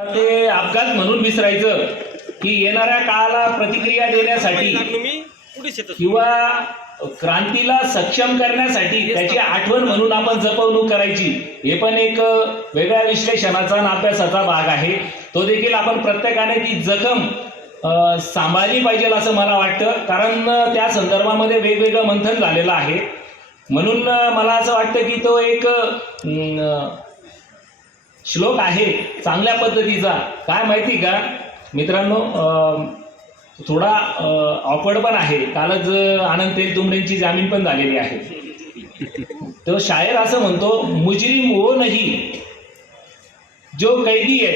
ते अपघात म्हणून विसरायचं की येणाऱ्या काळाला प्रतिक्रिया देण्यासाठी किंवा क्रांतीला सक्षम करण्यासाठी त्याची आठवण म्हणून आपण जपवणूक करायची, हे पण एक वेगळ्या विश्लेषणाचा आणि अभ्यासाचा भाग आहे. तो देखील आपण प्रत्येकाने ती जखम सांभाळली पाहिजे असं मला वाटतं, कारण त्या संदर्भामध्ये वेगवेगळं मंथन झालेलं आहे. म्हणून मला असं वाटतं की तो एक श्लोक आहे चांगल्या पद्धतीचा. काय माहिती का मित्रांनो, थोडा ऑकवर्ड पण आहे. कालच आनंद तेलतुंबडेंची जामीन पण झालेली आहे. तो शायर असं म्हणतो, मुजरिम वो नहीं जो कैदी है,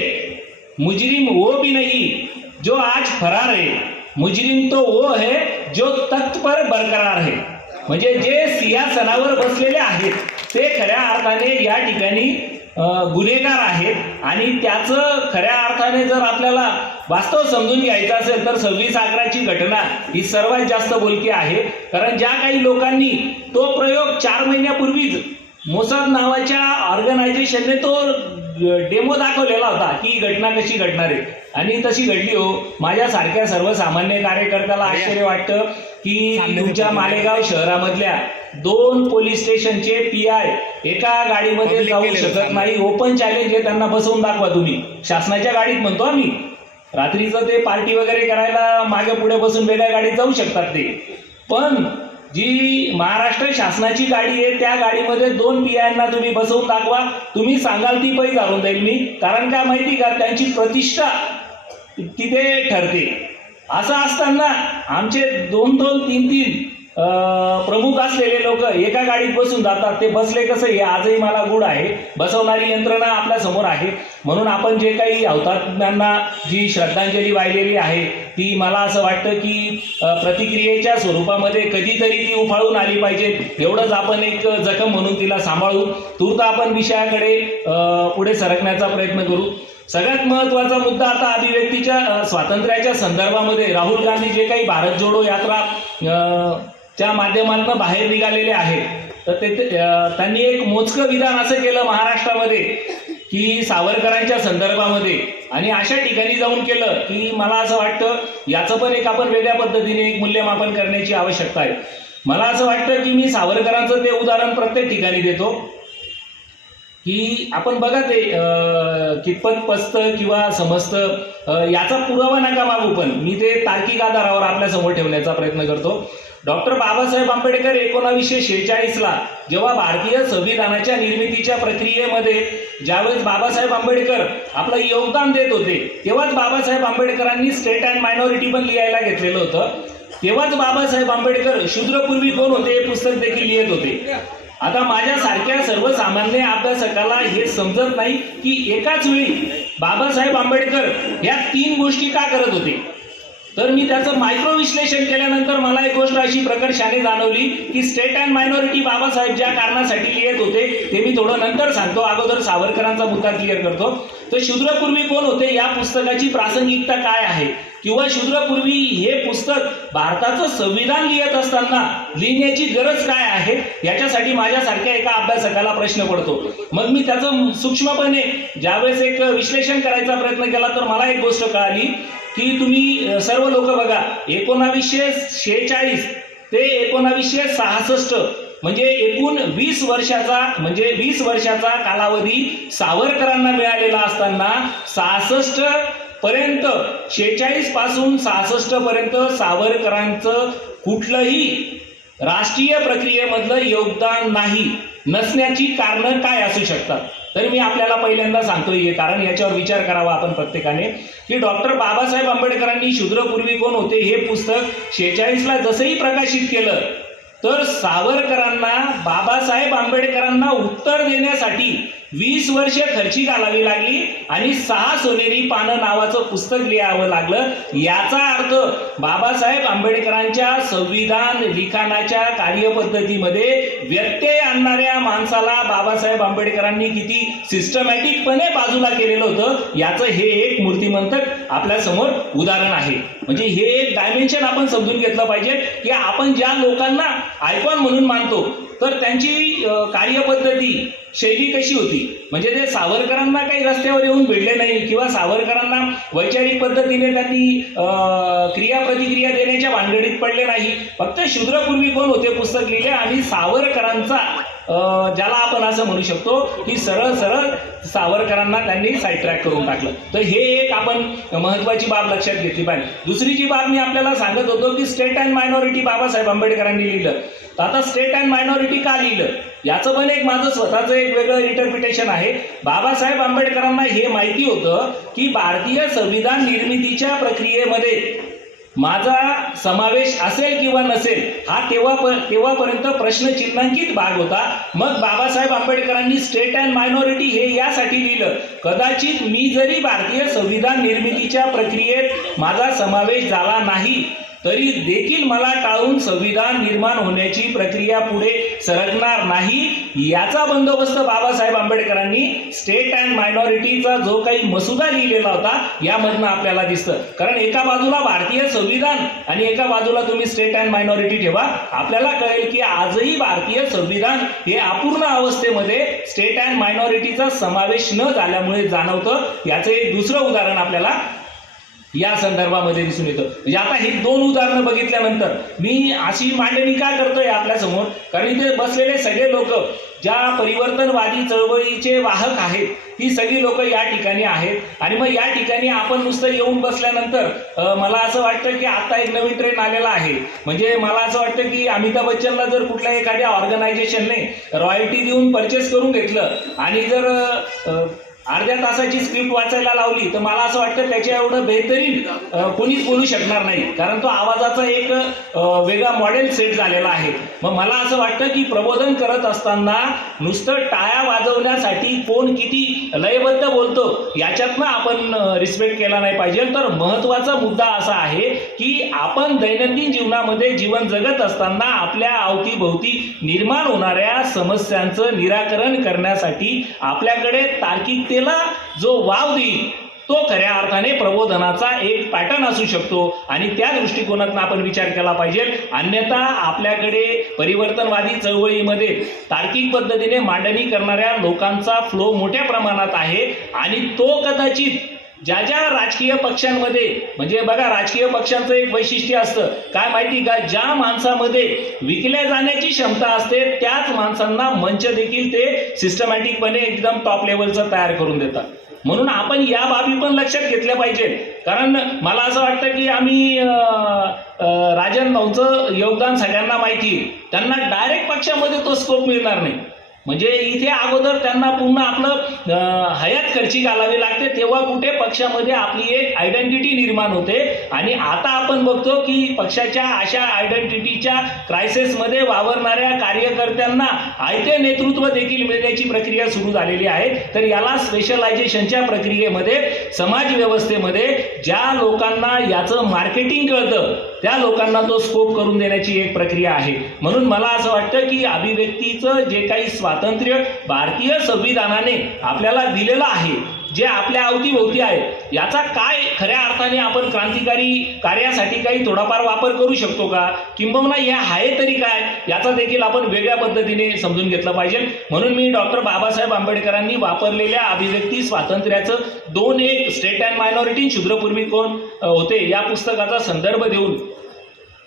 मुजरिम वो भी नहीं जो आज फरार है, मुजरिम तो वो है जो तख्त पर बरकरार है. म्हणजे जे सिंहासनावर बसलेले आहेत ते खऱ्या अर्थाने या ठिकाणी गुन्हेगार आहेत. आणि त्याचं खऱ्या अर्थाने जर आपल्याला वास्तव समजून घ्यायचं असेल तर 26/11ची घटना ही सर्वात जास्त बोलकी आहे. कारण ज्या काही लोकांनी तो प्रयोग 4 महिन्यापूर्वीच मोसाद नावाच्या ऑर्गनायझेशनने तो डेमो दाखवलेला होता की ही घटना कशी घडणार आहे, आणि तशी घडली. हो, माझ्यासारख्या सर्वसामान्य कार्यकर्त्याला आश्चर्य वाटतं की तुमच्या मालेगाव शहरामधल्या 2 पोलीस स्टेशनचे PI एका गाडीमध्ये जाऊ शकत नाही. ओपन चॅलेंज आहे त्यांना, बसवून दाखवा तुम्ही. शासनाच्या गाडीत म्हणतो आम्ही, रात्रीचं ते पार्टी वगैरे करायला मागे पुढे बसून वेगळ्या गाडीत जाऊ शकतात ते, पण जी महाराष्ट्र शासनाची गाडी आहे त्या गाडीमध्ये 2 PIंना तुम्ही बसवून दाखवा. तुम्ही सांगाल ती पैज घालून जाईल मी. कारण काय माहिती का, त्यांची प्रतिष्ठा तिथे ठरते. असं असताना आमचे 2-2, 3-3 प्रमुख असलेले लोक एका गाडीत बसून जातात. ते बसले कसं हे आजही मला गूढ आहे. बसवणारी यंत्रणा आपल्या समोर आहे. म्हणून आपण जे काही हुतात्म्यांना जी श्रद्धांजली वाहिलेली आहे ती मला असं वाटतं की प्रतिक्रियेच्या स्वरूपामध्ये कधीतरी ती उफाळून आली पाहिजे. एवढंच आपण एक जखम म्हणून तिला सांभाळू. तूर्त आपण विषयाकडे पुढे सरकण्याचा प्रयत्न करू. सगळ्यात महत्त्वाचा मुद्दा आता अभिव्यक्तीच्या स्वातंत्र्याच्या संदर्भामध्ये राहुल गांधी जे काही भारत जोडो यात्रा च्या माध्यमातून बाहेर निघालेले आहेत, तर त्यांनी एक मोजकं विधान असं केलं महाराष्ट्रामध्ये की सावरकरांच्या संदर्भामध्ये, आणि अशा ठिकाणी जाऊन केलं की मला असं वाटतं याचं पण एक आपण वेगळ्या पद्धतीने एक मूल्यमापन करण्याची आवश्यकता आहे. मला असं वाटतं की मी सावरकरांचं ते उदाहरण प्रत्येक ठिकाणी देतो की आपण बघा ते कितपत पचतं किंवा समजतं याचा पुरावा नका मागू, पण मी ते तार्किक आधारावर आपल्या समोर ठेवण्याचा प्रयत्न करतो. डॉक्टर बाबासाहेब आंबेडकर 1946ला जेव्हा भारतीय संविधानाच्या निर्मितीच्या प्रक्रियेमध्ये ज्यावेळेस बाबासाहेब आंबेडकर आपलं योगदान देत होते, तेव्हाच बाबासाहेब आंबेडकरांनी स्टेट अँड मायनॉरिटी पण लिहायला घेतलेलं होतं. तेव्हाच बाबासाहेब आंबेडकर शूद्रपूर्वी कोण होते हे पुस्तक देखील लिहित होते. आता माझ्यासारख्या सर्वसामान्य अभ्यासकाला हे समजत नाही की एकाच वेळी बाबासाहेब आंबेडकर या 3 गोष्टी का करत होते. तर मी त्याचं मायक्रो विश्लेषण केल्यानंतर मला एक गोष्ट अशी प्रकर्षाने जाणवली की स्टेट अँड मायनॉरिटी बाबासाहेब ज्या कारणासाठी लिहित होते ते मी थोडं नंतर सांगतो. अगोदर सावरकरांचा मुद्दा क्लिअर करतो. तर शूद्रपूर्वी कोण होते या पुस्तकाची प्रासंगिकता काय आहे, किंवा शूद्रपूर्वी हे पुस्तक भारताचं संविधान लिहित असताना लिहिण्याची गरज काय आहे याच्यासाठी माझ्यासारख्या एका अभ्यासकाला प्रश्न पडतो. मग मी त्याचं सूक्ष्मपणे ज्यावेळेस एक विश्लेषण करायचा प्रयत्न केला तर मला एक गोष्ट कळाली की तुम्ही सर्व लोक बघा, 1946 ते 1966 म्हणजे एकूण 20 वर्षाचा कालावधी सावरकरांना मिळालेला असताना 66 पर्यंत 46 पासून 66 पर्यंत सावरकरांचं कुठलंही राष्ट्रीय प्रक्रियेमधलं योगदान नाही नसण्याची कारणं काय असू शकतात. तर मी आपल्याला पहिल्यांदा सांगतोय कारण याच्यावर विचार करावा आपण प्रत्येकाने की डॉक्टर बाबासाहेब आंबेडकरांनी शूद्रपूर्वी कोण होते हे पुस्तक 46ला जसंही प्रकाशित केलं तर सावरकरांना बाबासाहेब आंबेडकरांना उत्तर देण्यासाठी 20 वर्षे खर्ची घालावी लागली आणि 6 सोनेरी पानं नावाचं पुस्तक लिहावं लागलं. याचा अर्थ बाबासाहेब आंबेडकरांच्या संविधान लिखाणाच्या कार्यपद्धतीमध्ये व्यत्यय आणणाऱ्या माणसाला बाबासाहेब आंबेडकरांनी किती सिस्टमॅटिकपणे बाजूला केलेलं होतं याचं हे एक मूर्तिमंतक आपल्या समोर उदाहरण आहे. म्हणजे हे एक डायमेन्शन आपण समजून घेतलं पाहिजे की आपण ज्या लोकांना आयकॉन म्हणून मानतो तर त्यांची कार्यपद्धती शैली कशी होती, म्हणजे ते सावरकरांना काही रस्त्यावर येऊन भिडले नाही किंवा सावरकरांना वैचारिक पद्धतीने त्यांनी क्रिया देण्याच्या भानगडीत पडले नाही. फक्त शूद्रपूर्वी कोण होते पुस्तक लिहिले आणि सावरकरांचा ज्याला आपण असं म्हणू शकतो की सरळ सरळ सावरकरांना त्यांनी साईड ट्रॅक करून टाकलं. तर हे एक आपण महत्वाची बाब लक्षात घेतली पाहिजे. दुसरी जी बाब मी आपल्याला सांगत होतो की स्टेट अँड मायनॉरिटी बाबासाहेब आंबेडकरांनी लिहिलं. तर आता स्टेट अँड मायनॉरिटी का लिहिलं याचं पण एक माझं स्वतःचं एक वेगळं इंटरप्रिटेशन आहे. बाबासाहेब आंबेडकरांना हे माहिती होतं की भारतीय संविधान निर्मितीच्या प्रक्रियेमध्ये माझा समावेश असेल किंवा नसेल हा तेव्हापर्यंत प्रश्नचिन्हांकित भाग होता. मग बाबासाहेब आंबेडकरांनी स्टेट अँड मायनॉरिटी हे यासाठी लिहिलं, कदाचित मी जरी भारतीय संविधान निर्मितीच्या प्रक्रियेत माझा समावेश झाला नाही तरी देखील मला टाळून संविधान निर्माण होण्याची प्रक्रिया पुढे सरकणार नाही याचा बंदोबस्त बाबासाहेब आंबेडकरांनी स्टेट अँड मायनॉरिटीचा जो काही मसुदा लिहिलेला होता यामधनं आपल्याला दिसतं. कारण एका बाजूला भारतीय संविधान आणि एका बाजूला तुम्ही स्टेट अँड मायनॉरिटी ठेवा, आपल्याला कळेल की आजही भारतीय संविधान हे अपूर्ण अवस्थेमध्ये स्टेट अँड मायनॉरिटीचा समावेश न झाल्यामुळे जाणवतं. याचं एक दुसरं उदाहरण आपल्याला या संदर्भामध्ये दिसून येतं. म्हणजे आता ही दोन उदाहरणं बघितल्यानंतर मी अशी मांडणी का करतोय आपल्या समोर, कारण इथे बसलेले सगळे लोक ज्या परिवर्तनवादी चळवळीचे वाहक आहेत ही सगळी लोक या ठिकाणी आहेत. आणि मग या ठिकाणी आपण नुसतं येऊन बसल्यानंतर मला असं वाटतं की आता एक नवीन ट्रेंड आलेला आहे. म्हणजे मला असं वाटतं की अमिताभ बच्चनला जर कुठल्या एखाद्या ऑर्गनायझेशनने रॉयल्टी देऊन परचेस करून घेतलं आणि जर अर्ध्या तासाची स्क्रिप्ट वाचायला लावली तर मला असं वाटतं त्याच्या एवढं बेहतरीन कोणीच बोलू शकणार नाही, कारण तो आवाजाचा एक वेगळा मॉडेल सेट झालेला आहे. मग मला असं वाटतं की प्रबोधन करत असताना नुसतं टाळ्या वाजवण्यासाठी कोण किती लयबद्ध बोलतो याच्यातनं आपण रिस्पेक्ट केला नाही पाहिजे. तर महत्त्वाचा मुद्दा असा आहे की आपण दैनंदिन जीवनामध्ये जीवन जगत असताना आपल्या अवतीभोवती निर्माण होणाऱ्या समस्यांचं निराकरण करण्यासाठी आपल्याकडे तार्किक जो वाव देईल तो खऱ्या अर्थाने प्रबोधनाचा एक पॅटर्न असू शकतो आणि त्या दृष्टिकोनातून आपण विचार केला पाहिजे. अन्यथा आपल्याकडे परिवर्तनवादी चळवळीमध्ये तार्किक पद्धतीने मांडणी करणाऱ्या लोकांचा फ्लो मोठ्या प्रमाणात आहे आणि तो कदाचित ज्या ज्या राजकीय पक्षांमध्ये, म्हणजे बघा राजकीय पक्षांचं एक वैशिष्ट्य असतं काय माहिती का, ज्या माणसामध्ये विकल्या जाण्याची क्षमता असते त्याच माणसांना मंच देखील ते सिस्टमॅटिकपणे एकदम टॉप लेवलचं तयार करून देतात. म्हणून आपण या बाबी पण लक्षात घेतल्या पाहिजे. कारण मला असं वाटतं की आम्ही राजन भाऊंचं योगदान सगळ्यांना माहिती, त्यांना डायरेक्ट पक्षामध्ये तो स्कोप मिळणार नाही. म्हणजे इथे अगोदर त्यांना पूर्ण आपलं हयात खर्ची घालावी लागते, तेव्हा कुठे पक्षामध्ये आपली एक आयडेंटिटी निर्माण होते. आणि आता आपण बघतो की पक्षाच्या अशा आयडेंटिटीच्या क्रायसिसमध्ये वावरणाऱ्या कार्यकर्त्यांना आयते नेतृत्व देखील मिळण्याची प्रक्रिया सुरू झालेली आहे. तर याला स्पेशलायझेशनच्या प्रक्रियेमध्ये समाज व्यवस्थेमध्ये ज्या लोकांना याचं मार्केटिंग कळतं त्या लोकांना तो स्कोप करून देण्याची एक प्रक्रिया आहे. म्हणून मला असं वाटतं की अभिव्यक्तीचं जे काही स्वातंत्र्य भारतीय संविधानाने आपल्याला दिलेलं आहे, जे आपल्या अवतीभोवती आहे, याचा काय खऱ्या अर्थाने आपण क्रांतिकारी कार्यासाठी काही थोडाफार वापर करू शकतो का, किंबहुना हे आहे तरी काय, याचा देखील आपण वेगळ्या पद्धतीने समजून घेतलं पाहिजे. म्हणून मी डॉक्टर बाबासाहेब आंबेडकरांनी वापरलेल्या अभिव्यक्ती स्वातंत्र्याचं 2-1 स्टेट अँड मायनॉरिटी शूद्रपूर्वी कोण होते या पुस्तकाचा संदर्भ देऊन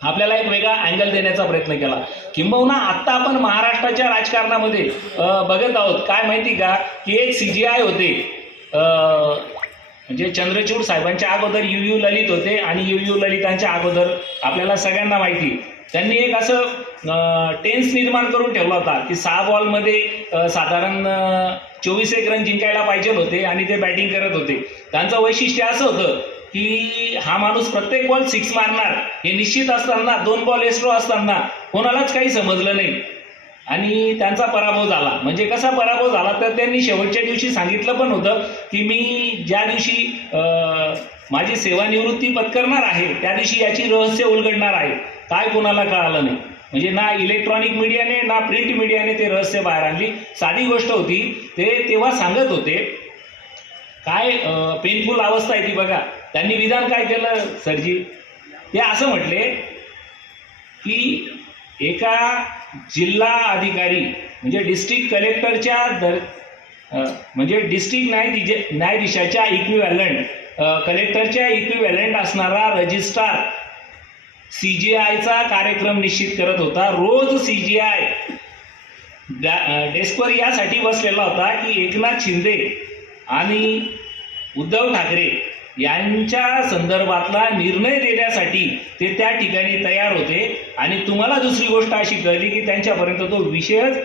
आपल्याला एक वेगळा अँगल देण्याचा प्रयत्न केला. किंबहुना आत्ता आपण महाराष्ट्राच्या राजकारणामध्ये बघत आहोत काय माहिती का, की एक CGI होते, म्हणजे चंद्रचूड साहेबांच्या अगोदर UU ललित होते आणि UU ललितांच्या अगोदर आपल्याला सगळ्यांना माहिती त्यांनी एक असं टेन्स निर्माण करून ठेवला होता की 6 बॉलमध्ये साधारण 24 रन जिंकायला पाहिजे होते आणि ते बॅटिंग करत होते. त्यांचं वैशिष्ट्य असं होतं की हा माणूस प्रत्येक बॉल 6 मारणार हे निश्चित असताना 2 बॉल एक्स्ट्रा असताना कोणालाच काही समजलं नाही आणि त्यांचा पराभव झाला. म्हणजे कसा पराभव झाला तर त्यांनी शेवटच्या दिवशी सांगितलं पण होतं की मी ज्या दिवशी माझी सेवानिवृत्ती पत्करणार आहे त्या दिवशी याची रहस्य उलगडणार आहे. काय कोणाला कळालं नाही. म्हणजे ना इलेक्ट्रॉनिक मीडियाने ना प्रिंट मीडियाने ते रहस्य बाहेर आणली. साधी गोष्ट होती. ते तेव्हा सांगत होते काय पेनफुल अवस्था आहे ती बघा. त्यांनी विधान काय केलं सरजी, ते असं म्हटले की एका जिल्हा अधिकारी म्हणजे डिस्ट्रिक्ट कलेक्टरच्या म्हणजे डिस्ट्रिक्ट न्यायाधीशाच्या इक्विव्हॅलंट, कलेक्टरच्या इक्विव्हॅलंट असणारा रजिस्ट्रार CGIचा कार्यक्रम निश्चित करत होता. रोज CGI डेस्कवर यासाठी बसलेला होता की एकनाथ शिंदे आणि उद्धव ठाकरे यांच्या संदर्भातला निर्णय देण्यासाठी ते त्या ठिकाणी तयार होते. आणि तुम्हाला दुसरी गोष्ट अशी कळली की त्यांच्यापर्यंत तो विषयच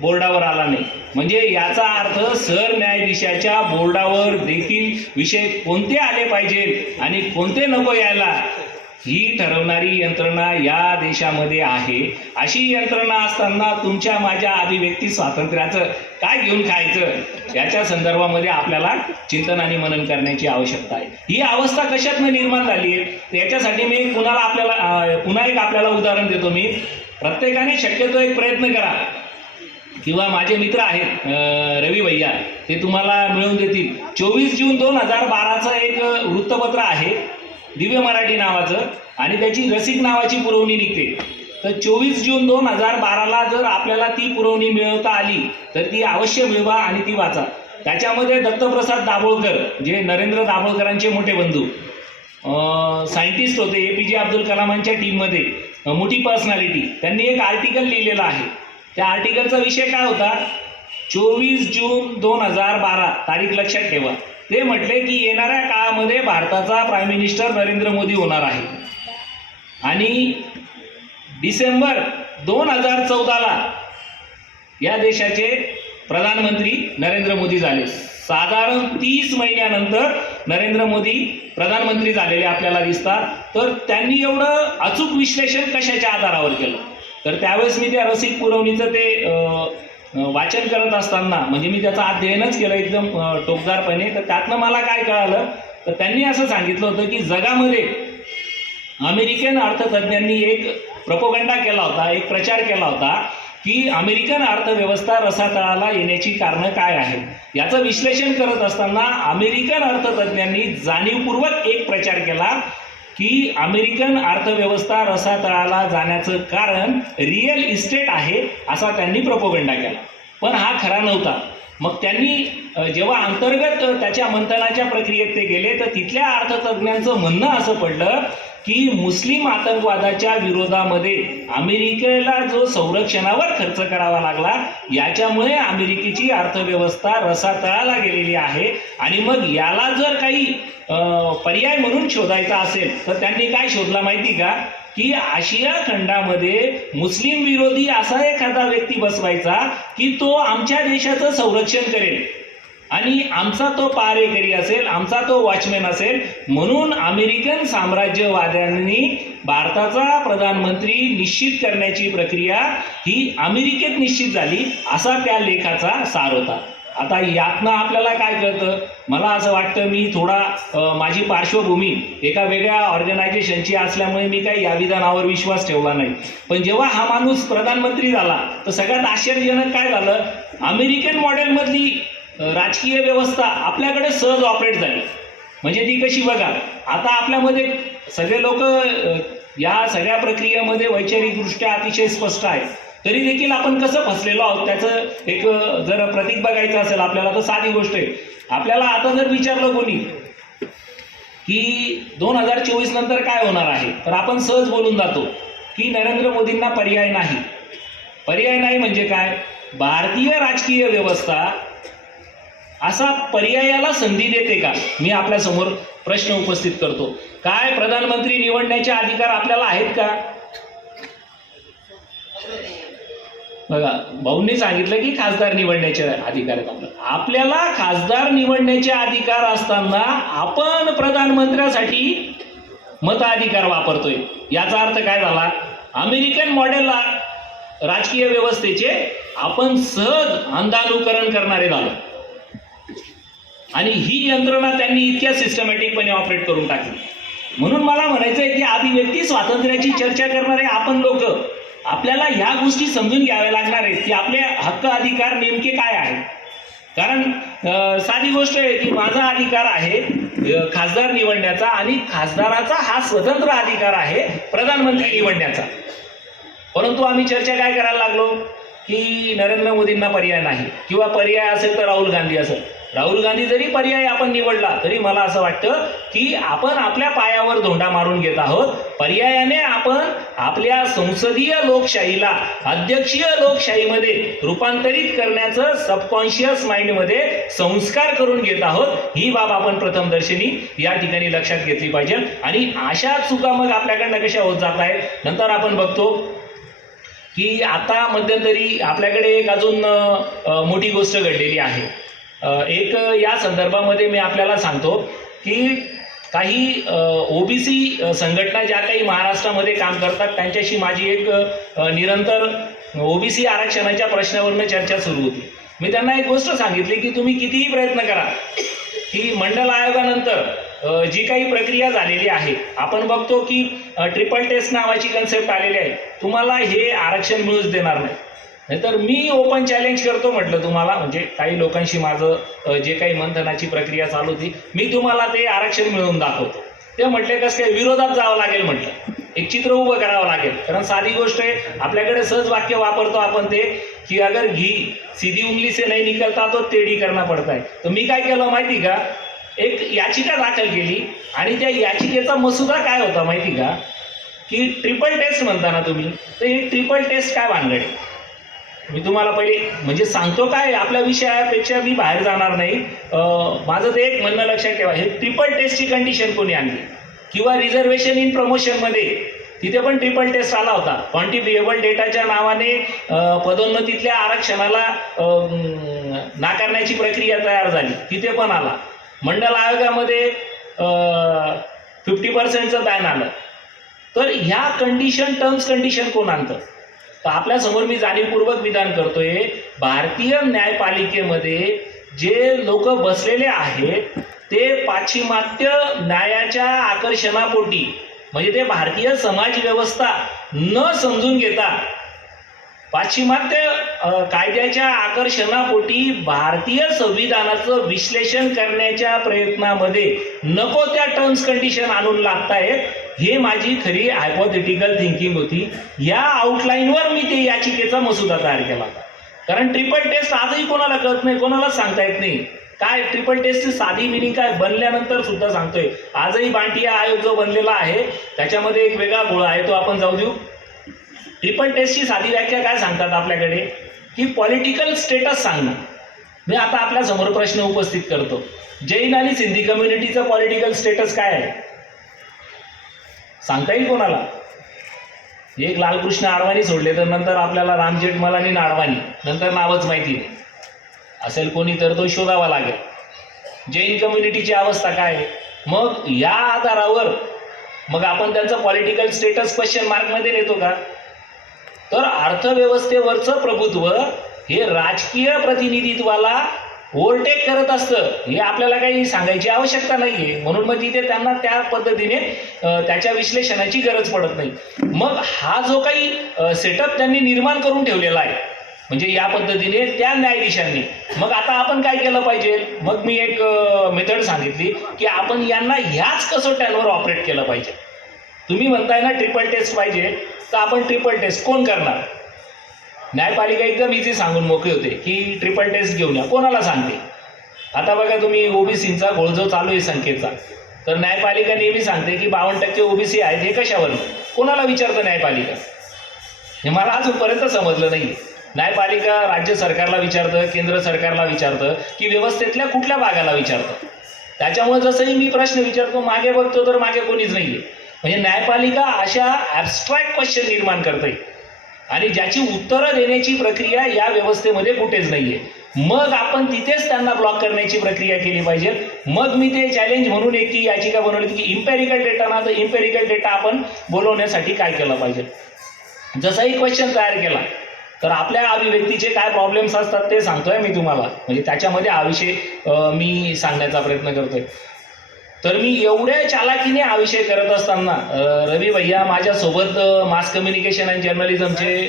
बोर्डावर आला नाही. म्हणजे याचा अर्थ सरन्यायाधीशाच्या बोर्डावर देखील विषय कोणते आले पाहिजे आणि कोणते नको यायला ही ठरवणारी यंत्रणा या देशामध्ये आहे. अशी यंत्रणा असताना तुमच्या माझ्या अभिव्यक्ती स्वातंत्र्याचं काय घेऊन खायचं याच्या संदर्भामध्ये आपल्याला चिंतन आणि मनन करण्याची आवश्यकता आहे. ही अवस्था कशातनं निर्माण झाली आहे याच्यासाठी मी पुन्हा एक आपल्याला उदाहरण देतो. मी प्रत्येकाने शक्यतो एक प्रयत्न करा किंवा माझे मित्र आहेत रवी भैया ते तुम्हाला मिळवून देतील. 24 जून 2012चं एक वृत्तपत्र आहे दिव्य मराठी नावाचं आणि त्याची रसिक नावाची पुरवणी निघते. तर 24 जून 2012ला जर आपल्याला ती पुरवणी मिळवता आली तर ती अवश्य मिळवा आणि ती वाचा. त्याच्यामध्ये दत्तप्रसाद दाभोळकर जे नरेंद्र दाभोळकरांचे मोठे बंधू सायंटिस्ट होते, APJ अब्दुल कलामांच्या टीममध्ये मोठी पर्सनॅलिटी, त्यांनी एक आर्टिकल लिहिलेलं आहे. त्या आर्टिकलचा विषय काय होता? 24 जून 2012 तारीख लक्षात ठेवा. ते म्हटले की येणाऱ्या काळामध्ये भारताचा प्राईम मिनिस्टर नरेंद्र मोदी होणार आहे आणि डिसेंबर 2014ला या देशाचे प्रधानमंत्री नरेंद्र मोदी झाले. साधारण 30 महिन्यानंतर नरेंद्र मोदी प्रधानमंत्री झालेले आपल्याला दिसतात. तर त्यांनी एवढं अचूक विश्लेषण कशाच्या आधारावर केलं? तर त्यावेळेस मी त्या रसिक पुरवणीचं ते वाचन करत असताना म्हणजे मी त्याचं अध्ययनच केलं एकदम टोकदारपणे. तर त्यातनं मला काय कळालं तर त्यांनी असं सांगितलं होतं की जगामध्ये अमेरिकन अर्थतज्ञांनी एक प्रोपोगंडा केला होता, एक प्रचार केला होता की अमेरिकन अर्थव्यवस्था रसातळाला येण्याची कारणं काय आहेत याचं विश्लेषण करत असताना अमेरिकन अर्थतज्ञांनी जाणीवपूर्वक एक प्रचार केला की अमेरिकन अर्थव्यवस्था रसातळाला जाण्याचं कारण रिअल इस्टेट आहे असा त्यांनी प्रोपोगंडा केला. पण हा खरा नव्हता. मग त्यांनी जेव्हा अंतर्गत त्याच्या मंथनाच्या प्रक्रियेत ते गेले तर तिथल्या अर्थतज्ञांचं म्हणणं असं पडलं की मुस्लिम आतंकवादाच्या विरोधामध्ये अमेरिकेला जो संरक्षणावर खर्च करावा लागला याच्यामुळे अमेरिकेची अर्थव्यवस्था रसातळाला गेलेली आहे. आणि मग याला जर काही पर्याय म्हणून शोधायचा असेल तर त्यांनी काय शोधला माहिती का? की आशिया खंडामध्ये मुस्लिम विरोधी असा एखादा व्यक्ती बसवायचा की तो आमच्या देशाचं संरक्षण करेल आणि आमचा तो पहारेकरी असेल, आमचा तो वॉचमॅन असेल. म्हणून अमेरिकन साम्राज्यवाद्यांनी भारताचा प्रधानमंत्री निश्चित करण्याची प्रक्रिया ही अमेरिकेत निश्चित झाली असा त्या लेखाचा सार होता. आता यातनं आपल्याला काय कळतं? मला असं वाटतं मी थोडा माझी पार्श्वभूमी एका वेगळ्या ऑर्गनायझेशनची असल्यामुळे मी काही या विधानावर विश्वास ठेवला नाही. पण जेव्हा हा माणूस प्रधानमंत्री झाला तर सगळ्यात आश्चर्यजनक काय झालं? अमेरिकन मॉडेलमधली राजकीय व्यवस्था आपल्याकडे सहज ऑपरेट झाली. म्हणजे ती कशी बघा, आता आपल्यामध्ये सगळे लोक या सगळ्या प्रक्रियेमध्ये वैचारिकदृष्ट्या अतिशय स्पष्ट आहेत. तरी देखील आपण कसं फसलेलो आहोत त्याचं एक जर प्रतीक बघायचं असेल आपल्याला तर साधी गोष्ट आहे. आपल्याला आता जर विचारलं कोणी की 2024 नंतर काय होणार आहे तर आपण सहज बोलून जातो की नरेंद्र मोदींना पर्याय नाही. पर्याय नाही म्हणजे काय? भारतीय राजकीय व्यवस्था असा पर्यायाला संधी देते का? मी आपल्यासमोर प्रश्न उपस्थित करतो. काय प्रधानमंत्री निवडण्याचे अधिकार आपल्याला आहेत का? बघा, भाऊंनी सांगितलं की खासदार निवडण्याचे अधिकार आहेत. आपल्याला खासदार निवडण्याचे अधिकार असताना आपण प्रधानमंत्र्यासाठी मताधिकार वापरतोय. याचा अर्थ काय झाला? अमेरिकन मॉडेलला राजकीय व्यवस्थेचे आपण सहज अंधानुकरण करणारे झालो आणि ही यंत्रणा त्यांनी इतक्या सिस्टमॅटिकपणे ऑपरेट करून टाकली. म्हणून मला म्हणायचं आहे की अभिव्यक्ती स्वातंत्र्याची चर्चा करणारे आपण लोक आपल्याला ह्या गोष्टी समजून घ्याव्या लागणार आहेत की आपले हक्क अधिकार नेमके काय आहेत. कारण साधी गोष्ट आहे की माझा अधिकार आहे खासदार निवडण्याचा आणि खासदाराचा हा स्वतंत्र अधिकार आहे प्रधानमंत्री निवडण्याचा. परंतु आम्ही चर्चा काय करायला लागलो की नरेंद्र मोदींना पर्याय नाही, किंवा पर्याय असेल तर राहुल गांधी असेल. राहुल गांधी जरी पर्याय आपण निवडला तरी मला असं वाटतं की आपण आपल्या पायावर धोंडा मारून घेत आहोत. पर्यायाने आपण आपल्या संसदीय लोकशाहीला अध्यक्षीय लोकशाहीमध्ये रूपांतरित करण्याचं सबकॉन्शियस माइंडमध्ये संस्कार करून घेत आहोत. ही बाब आपण प्रथमदर्शनी या ठिकाणी लक्षात घेतली पाहिजे. आणि अशा चुका मग आपल्याकडनं कशा होत जात आहेत. नंतर आपण बघतो की आता मध्यंतरी आपल्याकडे एक अजून मोठी गोष्ट घडलेली आहे. एक या संदर्भामध्ये मी आपल्याला सांगतो की काही ओबीसी संघटना ज्या काही महाराष्ट्रामध्ये काम करतात त्यांच्याशी माझी एक निरंतर ओबीसी आरक्षणाच्या प्रश्नावरनं चर्चा सुरू होती. मी त्यांना एक गोष्ट सांगितली की तुम्ही कितीही प्रयत्न करा की मंडल आयोगानंतर जी काही प्रक्रिया झालेली आहे, आपण बघतो की ट्रिपल टेस्ट नावाची कन्सेप्ट आलेली आहे, तुम्हाला हे आरक्षण मिळूच देणार नाही. नाहीतर मी ओपन चॅलेंज करतो म्हटलं तुम्हाला, म्हणजे काही लोकांशी माझं जे काही मंथनाची प्रक्रिया चालू होती, मी तुम्हाला ते आरक्षण मिळवून दाखवतो. ते म्हटले कसं काय, विरोधात जावं लागेल म्हटलं, एक चित्र उभं करावं लागेल. कारण साधी गोष्ट आहे, आपल्याकडे सहज वाक्य वापरतो आपण ते की अगर घी सीधी उंगली से नहीं निकलता तो टेढ़ी करना पड़ता है. तर मी काय केलं माहिती का, एक याचिका दाखल केली आणि त्या याचिकेचा मसुदा काय होता माहिती का, की ट्रिपल टेस्ट म्हणता ना तुम्ही, तर हे ट्रिपल टेस्ट काय भानगड आहे. मी तुम्हाला पहिले म्हणजे सांगतो काय, आपल्या विषयापेक्षा मी बाहेर जाणार नाही. माझं ते एक म्हणणं लक्षात ठेवा, हे ट्रिपल टेस्टची कंडिशन कोणी आणली, किंवा रिझर्वेशन इन प्रमोशनमध्ये तिथे पण ट्रिपल टेस्ट आला होता. क्वांटिफिएबल डेटाच्या नावाने पदोन्नतीतल्या आरक्षणाला नाकारण्याची प्रक्रिया तयार झाली, तिथे पण आला. मंडल आयोगामध्ये 50% बॅन आलं. तर ह्या कंडिशन, टर्म्स कंडिशन कोण आणतं. तर आपल्यासमोर मी जाणीवपूर्वक विधान करतोय, भारतीय न्यायपालिकेमध्ये जे लोक बसलेले आहेत ते पाश्चिमात्य न्यायाच्या आकर्षणापोटी, म्हणजे ते भारतीय समाज व्यवस्था न समजून घेता पाश्चिमात्य कायद्याच्या आकर्षणापोटी भारतीय संविधानाचं विश्लेषण करण्याच्या प्रयत्नामध्ये नको त्या टर्म्स कंडिशन आणून लागतायत. हे माझी खरी हायपोथेटिकल थिंकिंग होती. या आउटलाईनवर मी ते याचिकेचा मसुदा तयार केला होता. कारण ट्रिपल टेस्ट आजही कोणाला कळत नाही, कोणालाच सांगता येत नाही काय ट्रिपल टेस्टची साधी मिनिंग काय, बनल्यानंतर सुद्धा सांगतोय. आजही बांटिया आयोग जो बनलेला आहे त्याच्यामध्ये एक वेगळा गोळा आहे, तो आपण जाऊ देऊ. ट्रिपल टेस्टची साधी व्याख्या काय सांगतात आपल्याकडे, की पॉलिटिकल स्टेटस सांगणं. मी आता आपल्या समोर प्रश्न उपस्थित करतो, जैन आणि सिंधी कम्युनिटीचं पॉलिटिकल स्टेटस काय आहे सांगता येईल कोणाला. एक लालकृष्ण अडवाणी सोडले तर नंतर आपल्याला राम जेठमलानी आणि अडवाणी, नंतर नावच माहिती नाही असेल कोणी तर तो शोधावा लागेल. जैन कम्युनिटीची अवस्था काय आहे. मग या आधारावर मग आपण त्यांचं पॉलिटिकल स्टेटस क्वेश्चन मार्कमध्ये नेतो का. तर अर्थव्यवस्थेवरचं प्रभुत्व हे राजकीय प्रतिनिधित्वाला ओव्हरटेक करत असतं, हे आपल्याला काही सांगायची आवश्यकता नाही आहे. म्हणून मग तिथे त्यांना त्या पद्धतीने त्याच्या विश्लेषणाची गरज पडत नाही. मग हा जो काही सेटअप त्यांनी निर्माण करून ठेवलेला आहे, म्हणजे या पद्धतीने त्या न्यायाधीशांनी, मग आता आपण काय केलं पाहिजे. मग मी एक मेथड सांगितली की आपण यांना ह्याच कसोट्यांवर ऑपरेट केलं पाहिजे. तुम्ही म्हणताय ना ट्रिपल टेस्ट पाहिजे, तर आपण ट्रिपल टेस्ट कोण करणार. न्यायपालिका एकदम इझी सांगून मोकळी होते की ट्रिपल टेस्ट घेऊन या, कोणाला सांगते. आता बघा तुम्ही ओबीसीचा घोळ जो चालू आहे संख्येचा, तर न्यायपालिका नेहमी सांगते की 52% ओबीसी आहेत. हे कशावर, कोणाला विचारतं न्यायपालिका, हे मला अजूनपर्यंत समजलं नाही. न्यायपालिका राज्य सरकारला विचारतं, केंद्र सरकारला विचारतं, की व्यवस्थेतल्या कुठल्या भागाला विचारतं. त्याच्यामुळे जसंही मी प्रश्न विचारतो मागे बघतो तर मागे कोणीच नाही आहे. म्हणजे न्यायपालिका अशा ॲबस्ट्रॅक्ट क्वेश्चन निर्माण करते आणि ज्याची उत्तरं देण्याची प्रक्रिया या व्यवस्थेमध्ये कुठेच नाही आहे. मग आपण तिथेच त्यांना ब्लॉक करण्याची प्रक्रिया केली पाहिजे. मग मी ते चॅलेंज म्हणून एक की याचिका बनवली की इम्पेरिकल डेटा ना, तर इम्पेरिकल डेटा आपण बोलवण्यासाठी काय केलं पाहिजे. जसाही क्वेश्चन तयार केला तर आपल्या अभिव्यक्तीचे काय प्रॉब्लेम्स असतात ते सांगतोय मी तुम्हाला, म्हणजे त्याच्यामध्ये हा विषय मी सांगण्याचा प्रयत्न करतोय. तर मी एवढ्या चालाकीने हा विषय करत असताना रवी भैया माझ्यासोबत मास कम्युनिकेशन अँड जर्नलिझमचे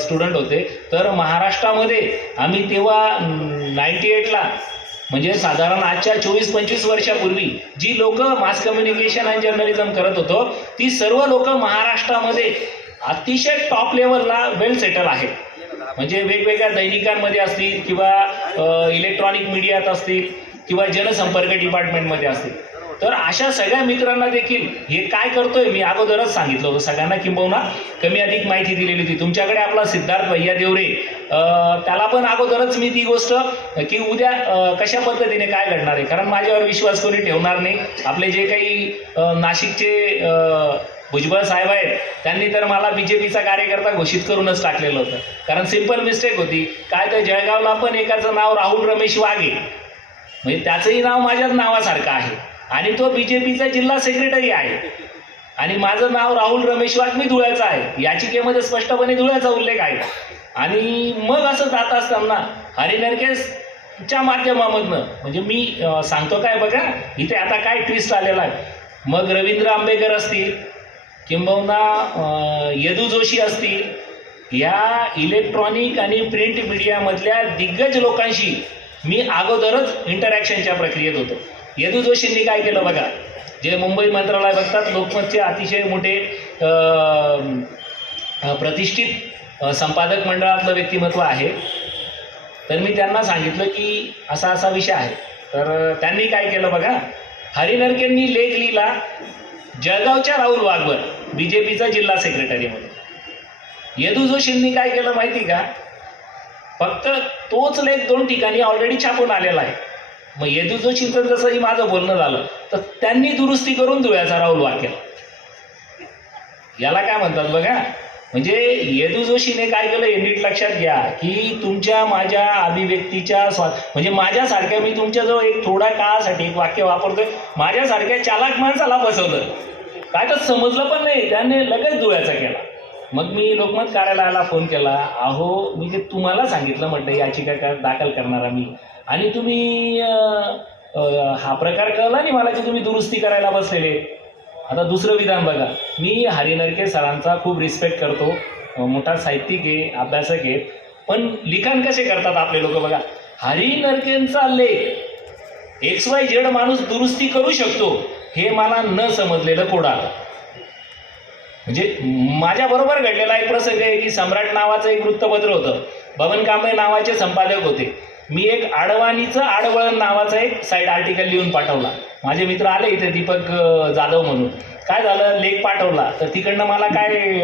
स्टुडंट होते. तर महाराष्ट्रामध्ये आम्ही तेव्हा 98ला, म्हणजे साधारण आजच्या 24-25 वर्षापूर्वी जी लोक मास कम्युनिकेशन अँड जर्नलिझम करत होतो ती सर्व लोक महाराष्ट्रामध्ये अतिशय टॉप लेवलला वेल सेटल आहेत. म्हणजे वेगवेगळ्या दैनिकांमध्ये असतील किंवा इलेक्ट्रॉनिक मीडियात असतील किंवा जनसंपर्क डिपार्टमेंटमध्ये असतील. तर अशा सगळ्या मित्रांना देखील हे काय करतोय मी अगोदरच सांगितलं होतं, सगळ्यांना किंबहुना कमी अधिक माहिती दिलेली होती. तुमच्याकडे आपला सिद्धार्थ भैया देवरे, त्याला पण अगोदरच मी ती गोष्ट की उद्या कशा पद्धतीने काय घडणार आहे, कारण माझ्यावर विश्वास कोणी ठेवणार नाही. आपले जे काही नाशिकचे भुजबळ साहेब आहेत त्यांनी तर मला बीजेपीचा कार्यकर्ता घोषित करूनच टाकलेलं होतं, कारण सिंपल मिस्टेक होती. काय तर जळगावला पण एकाचं नाव राहुल रमेश वाघे, म्हणजे त्याचंही नाव माझ्याच नावासारखं आहे आणि तो बीजेपीचा जिल्हा सेक्रेटरी आहे आणि माझं नाव राहुल रमेश वाघ, मी धुळ्याचा आहे. याचिकेमध्ये स्पष्टपणे धुळ्याचा उल्लेख आहे. आणि मग असं जात असताना हरिनरकेच्या माध्यमामधनं म्हणजे मी सांगतो काय बघा, इथे आता काय ट्विस्ट आलेला आहे. मग रवींद्र आंबेकर असतील किंबहुना यदू जोशी असतील, या इलेक्ट्रॉनिक आणि प्रिंट मीडियामधल्या दिग्गज लोकांशी मी अगोदरच इंटरॅक्शनच्या प्रक्रियेत होतो. यदू जोशींनी काय केलं बघा, जे मुंबई मंत्रालय बघतात, लोकमतचे अतिशय मोठे प्रतिष्ठित संपादक मंडळातलं व्यक्तिमत्व आहे. तर मी त्यांना सांगितलं की असा असा विषय आहे. तर त्यांनी काय केलं बघा, हरिनरकेंनी लेख लिहिला जळगावच्या राहुल वाघवर, बीजेपीचा जिल्हा सेक्रेटरी म्हणून. यदू जोशींनी काय केलं माहिती का, फक्त तोच लेख 2 ठिकाणी ऑलरेडी छापून आलेला आहे. मग यदू जोशींचं जसंही माझं बोलणं झालं तर त्यांनी दुरुस्ती करून धुळ्याचा राहुल वाघ केला. याला काय म्हणतात बघा, म्हणजे यदू जोशीने काय केलं हे नीट लक्षात घ्या की तुमच्या माझ्या अभिव्यक्तीच्या म्हणजे माझ्यासारख्या, मी तुमच्याजवळ एक थोड्या काळासाठी एक वाक्य वापरतोय, माझ्यासारख्या चालाक माणसाला फसवलं, काय तर समजलं पण नाही, त्याने लगेच धुळ्याचा केला. मग मी लोकमत कार्यालयाला फोन केला, अहो मी जे तुम्हाला सांगितलं म्हटलं याचिका दाखल करणारा मी, आणि तुम्ही हा प्रकार कळला नाही मला की तुम्ही दुरुस्ती करायला बसलेले. आता दुसरं विधान बघा, मी हरिनरके सरांचा खूप रिस्पेक्ट करतो, मोठा साहित्यिक आहे, अभ्यासक आहे, पण लिखाण कसे करतात आपले लोक बघा. हरिनरकेंचा लेख XYZ माणूस दुरुस्ती करू शकतो हे मला न समजलेलं कोडं आलं. म्हणजे माझ्याबरोबर घडलेला एक प्रसंग आहे की सम्राट नावाचं एक वृत्तपत्र होतं, बबन कांबळे नावाचे संपादक होते. मी एक आडवाणीचं आडवळण नावाचा एक साईड आर्टिकल लिहून पाठवला. माझे मित्र आले इथे, दीपक जाधव म्हणून. काय झालं, लेख पाठवला तर तिकडनं मला काय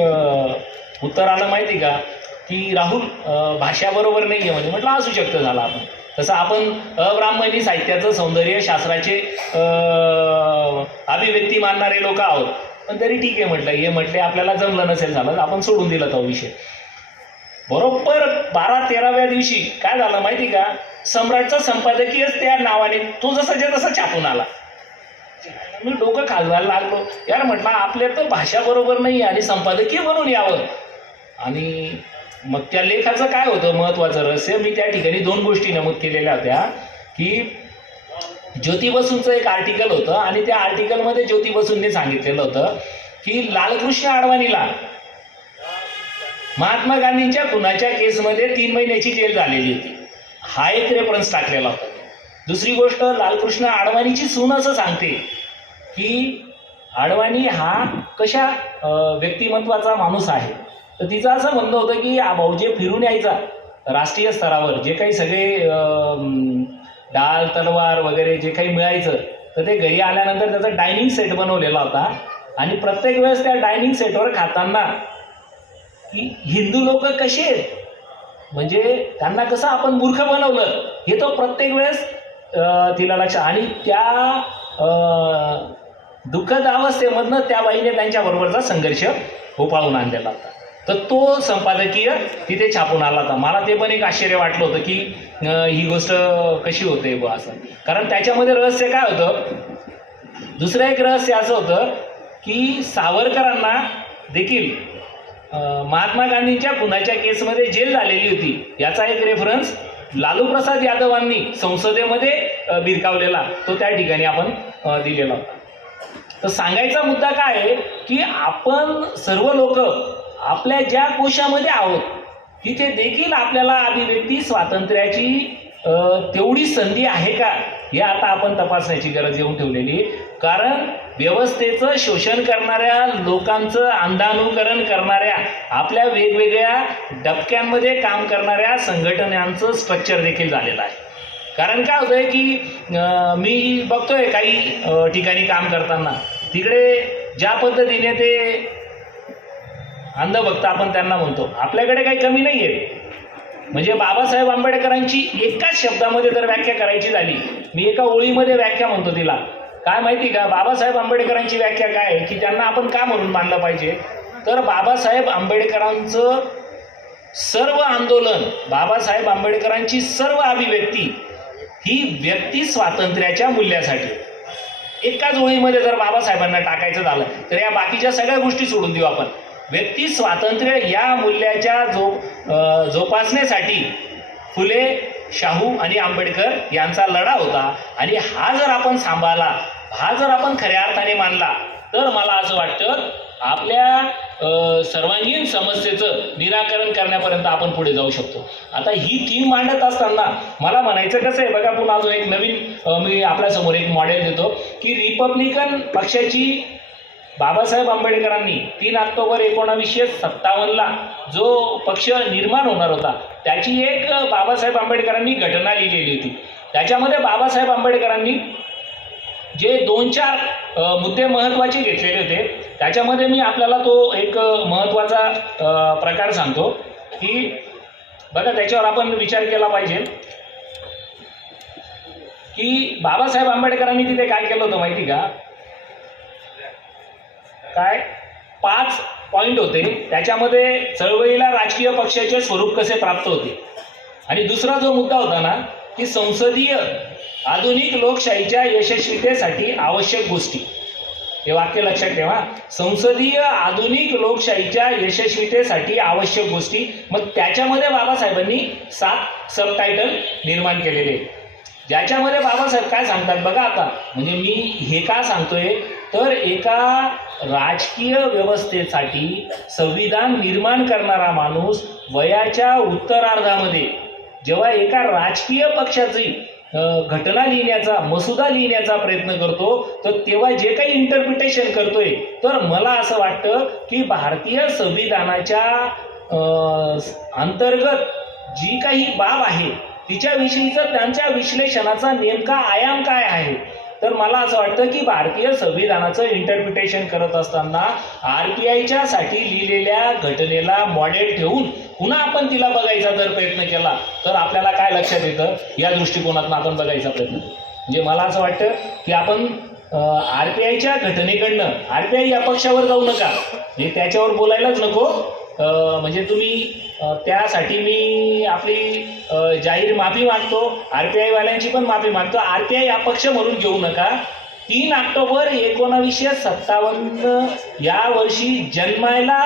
उत्तर आलं माहिती का, की राहुल भाषाबरोबर नाही आहे म्हणजे. म्हटलं असू शकतं झालं आपण, तसं आपण अब्राह्मणी साहित्याचं सौंदर्य शास्त्राचे अभिव्यक्ती मानणारे लोक आहोत, पण तरी ठीक आहे म्हटलं. हे म्हटले आपल्याला जमलं नसेल झालं, आपण सोडून दिला तो विषय. बरोबर 12-13व्या दिवशी काय झालं माहिती का, सम्राटचा संपादकीयच त्या नावाने तो जसाच्या तसा छापून आला. मी डोकं खालवायला लागलो, यार म्हटलं आपल्या तर भाषा बरोबर नाही आणि संपादकीय म्हणून यावं. आणि मग त्या लेखाचं काय होतं महत्त्वाचं रहस्य, मी त्या ठिकाणी 2 गोष्टी नमूद केलेल्या होत्या की ज्योती बसूंचं एक आर्टिकल होतं आणि त्या आर्टिकलमध्ये ज्योती बसूंनी सांगितलेलं होतं की लालकृष्ण अडवाणीला महात्मा गांधींच्या खुनाच्या केसमध्ये 3 महिन्याची जेल झालेली होती, हा एक रेफरन्स टाकलेला होता. दुसरी गोष्ट, लालकृष्ण अडवाणीची सून असं सांगते की अडवाणी हा कशा व्यक्तिमत्वाचा माणूस आहे. तर तिचं असं म्हणणं होतं की भाऊ जे फिरून यायचा राष्ट्रीय स्तरावर, जे काही सगळे डाल तलवार वगैरे जे काही मिळायचं, तर ते घरी आल्यानंतर त्याचा डायनिंग सेट बनवलेला होता आणि प्रत्येक वेळेस त्या डायनिंग सेटवर खाताना की हिंदू लोक कसे आहेत, म्हणजे त्यांना कसं आपण मूर्ख बनवलं हे तो प्रत्येक वेळेस तिला लक्षात. आणि त्या दुःखद अवस्थेमधनं त्या बाईने त्यांच्याबरोबरचा संघर्ष उफाळून आणलेला होता. तर तो संपादकीय तिथे छापून आला होता. मला ते पण एक आश्चर्य वाटलं होतं की ही गोष्ट कशी होते बुवा असं, कारण त्याच्यामध्ये रहस्य काय होतं. दुसरं एक रहस्य असं होतं की सावरकरांना देखील महात्मा गांधींच्या खुनाच्या केसमध्ये जेल झालेली होती, याचा एक रेफरन्स लालू प्रसाद यादवांनी संसदेमध्ये भिरकावलेला तो त्या ठिकाणी आपण दिलेला होता. तर सांगायचा मुद्दा काय आहे की आपण सर्व लोक आपल्या ज्या कोशामध्ये आहोत तिथे देखील आपल्याला अभिव्यक्ती स्वातंत्र्याची तेवढी संधी आहे का हे आता आपण तपासण्याची गरज येऊन ठेवलेली आहे. कारण व्यवस्थेचं शोषण करणाऱ्या लोकांचं अंधानुकरण करणाऱ्या आपल्या वेगवेगळ्या डबक्यांमध्ये काम करणाऱ्या संघटनांचं स्ट्रक्चर देखील झालेलं आहे. कारण काय होतंय की मी बघतोय काही ठिकाणी काम करताना तिकडे ज्या पद्धतीने ते अंधभक्त आपण त्यांना म्हणतो, आपल्याकडे काही कमी नाही आहे. म्हणजे बाबासाहेब आंबेडकरांची एकाच शब्दामध्ये जर व्याख्या करायची झाली, मी एका ओळीमध्ये व्याख्या म्हणतो तिला, काय माहिती का? बाबासाहेब आंबेडकरांची व्याख्या काय आहे की त्यांना आपण का म्हणून मानलं पाहिजे, तर बाबासाहेब आंबेडकरांचं सर्व आंदोलन, बाबासाहेब आंबेडकरांची सर्व अभिव्यक्ती ही व्यक्ती स्वातंत्र्याच्या मूल्यासाठी. एकाच ओळीमध्ये जर बाबासाहेबांना टाकायचं झालं तर या बाकीच्या सगळ्या गोष्टी सोडून देऊ आपण. व्यक्ती स्वातंत्र्य या मूल्याच्या जोपासण्यासाठी फुले, शाहू आणि आंबेडकर यांचा लढा होता. आणि हा जर आपण सांभाळला, हा जर आपण खऱ्या अर्थाने मानला, तर मला असं वाटतं आपल्या सर्वांगीण समस्येचं निराकरण करण्यापर्यंत आपण पुढे जाऊ शकतो. आता ही थीम मांडत असताना मला म्हणायचं कसं आहे बघा, पुन्हा अजून एक नवीन मी आपल्यासमोर एक मॉडेल देतो की रिपब्लिकन पक्षाची बाबासाहेब आंबेडकरांनी 3 ऑक्टोबर 1957ला जो पक्ष निर्माण होणार होता त्याची एक बाबासाहेब आंबेडकरांनी घटना लिहिलेली होती. त्याच्यामध्ये बाबासाहेब आंबेडकरांनी जे 2-4 मुद्दे महत्त्वाचे घेतलेले होते, त्याच्यामध्ये मी आपल्याला तो एक महत्त्वाचा प्रकार सांगतो की बघा, त्याच्यावर आपण विचार केला पाहिजे की बाबासाहेब आंबेडकरांनी तिथे काय केलं होतं माहिती का? काय 5 पॉईंट होते. त्याच्यामध्ये चळवळीला राजकीय पक्षाचे स्वरूप कसे प्राप्त होते, आणि दुसरा जो मुद्दा होता ना की संसदीय आधुनिक लोकशाहीच्या यशस्वीतेसाठी आवश्यक गोष्टी. हे वाक्य लक्षात ठेवा, संसदीय आधुनिक लोकशाहीच्या यशस्वीतेसाठी आवश्यक गोष्टी. मग त्याच्यामध्ये बाबासाहेबांनी 7 सबटायटल निर्माण केलेले, ज्याच्यामध्ये बाबासाहेब काय सांगतात बघा. आता म्हणजे मी हे का सांगतोय, तर एका राजकीय व्यवस्थेसाठी संविधान निर्माण करणारा माणूस वयाच्या उत्तरार्धामध्ये जेव्हा एका राजकीय पक्षाची घटना लिहिण्याचा, मसुदा लिहिण्याचा प्रयत्न करतो, तर तेव्हा जे काही इंटरप्रिटेशन करतोय, तर मला असं वाटतं की भारतीय संविधानाच्या अंतर्गत जी काही बाब आहे तिच्याविषयीचं त्यांच्या विश्लेषणाचा नेमका आयाम काय आहे, तर मला असं वाटतं की भारतीय संविधानाचं इंटरप्रिटेशन करत असताना RPIच्या साठी लिहिलेल्या घटनेला मॉडेल ठेवून पुन्हा आपण तिला बघायचा जर प्रयत्न केला तर आपल्याला काय लक्षात येतं, या दृष्टिकोनातून आपण बघायचा प्रयत्न. म्हणजे मला असं वाटतं की आपण RPIच्या घटनेकडनं, RPI या पक्षावर जाऊ नका, म्हणजे त्याच्यावर बोलायलाच नको. म्हणजे तुम्ही त्यासाठी मी आपली जाहीर माफी मागतो, RPI वाल्यांची पण माफी मागतो. RPI हा पक्ष म्हणून घेऊ नका. 3 ऑक्टोबर 1957 या वर्षी जन्मायला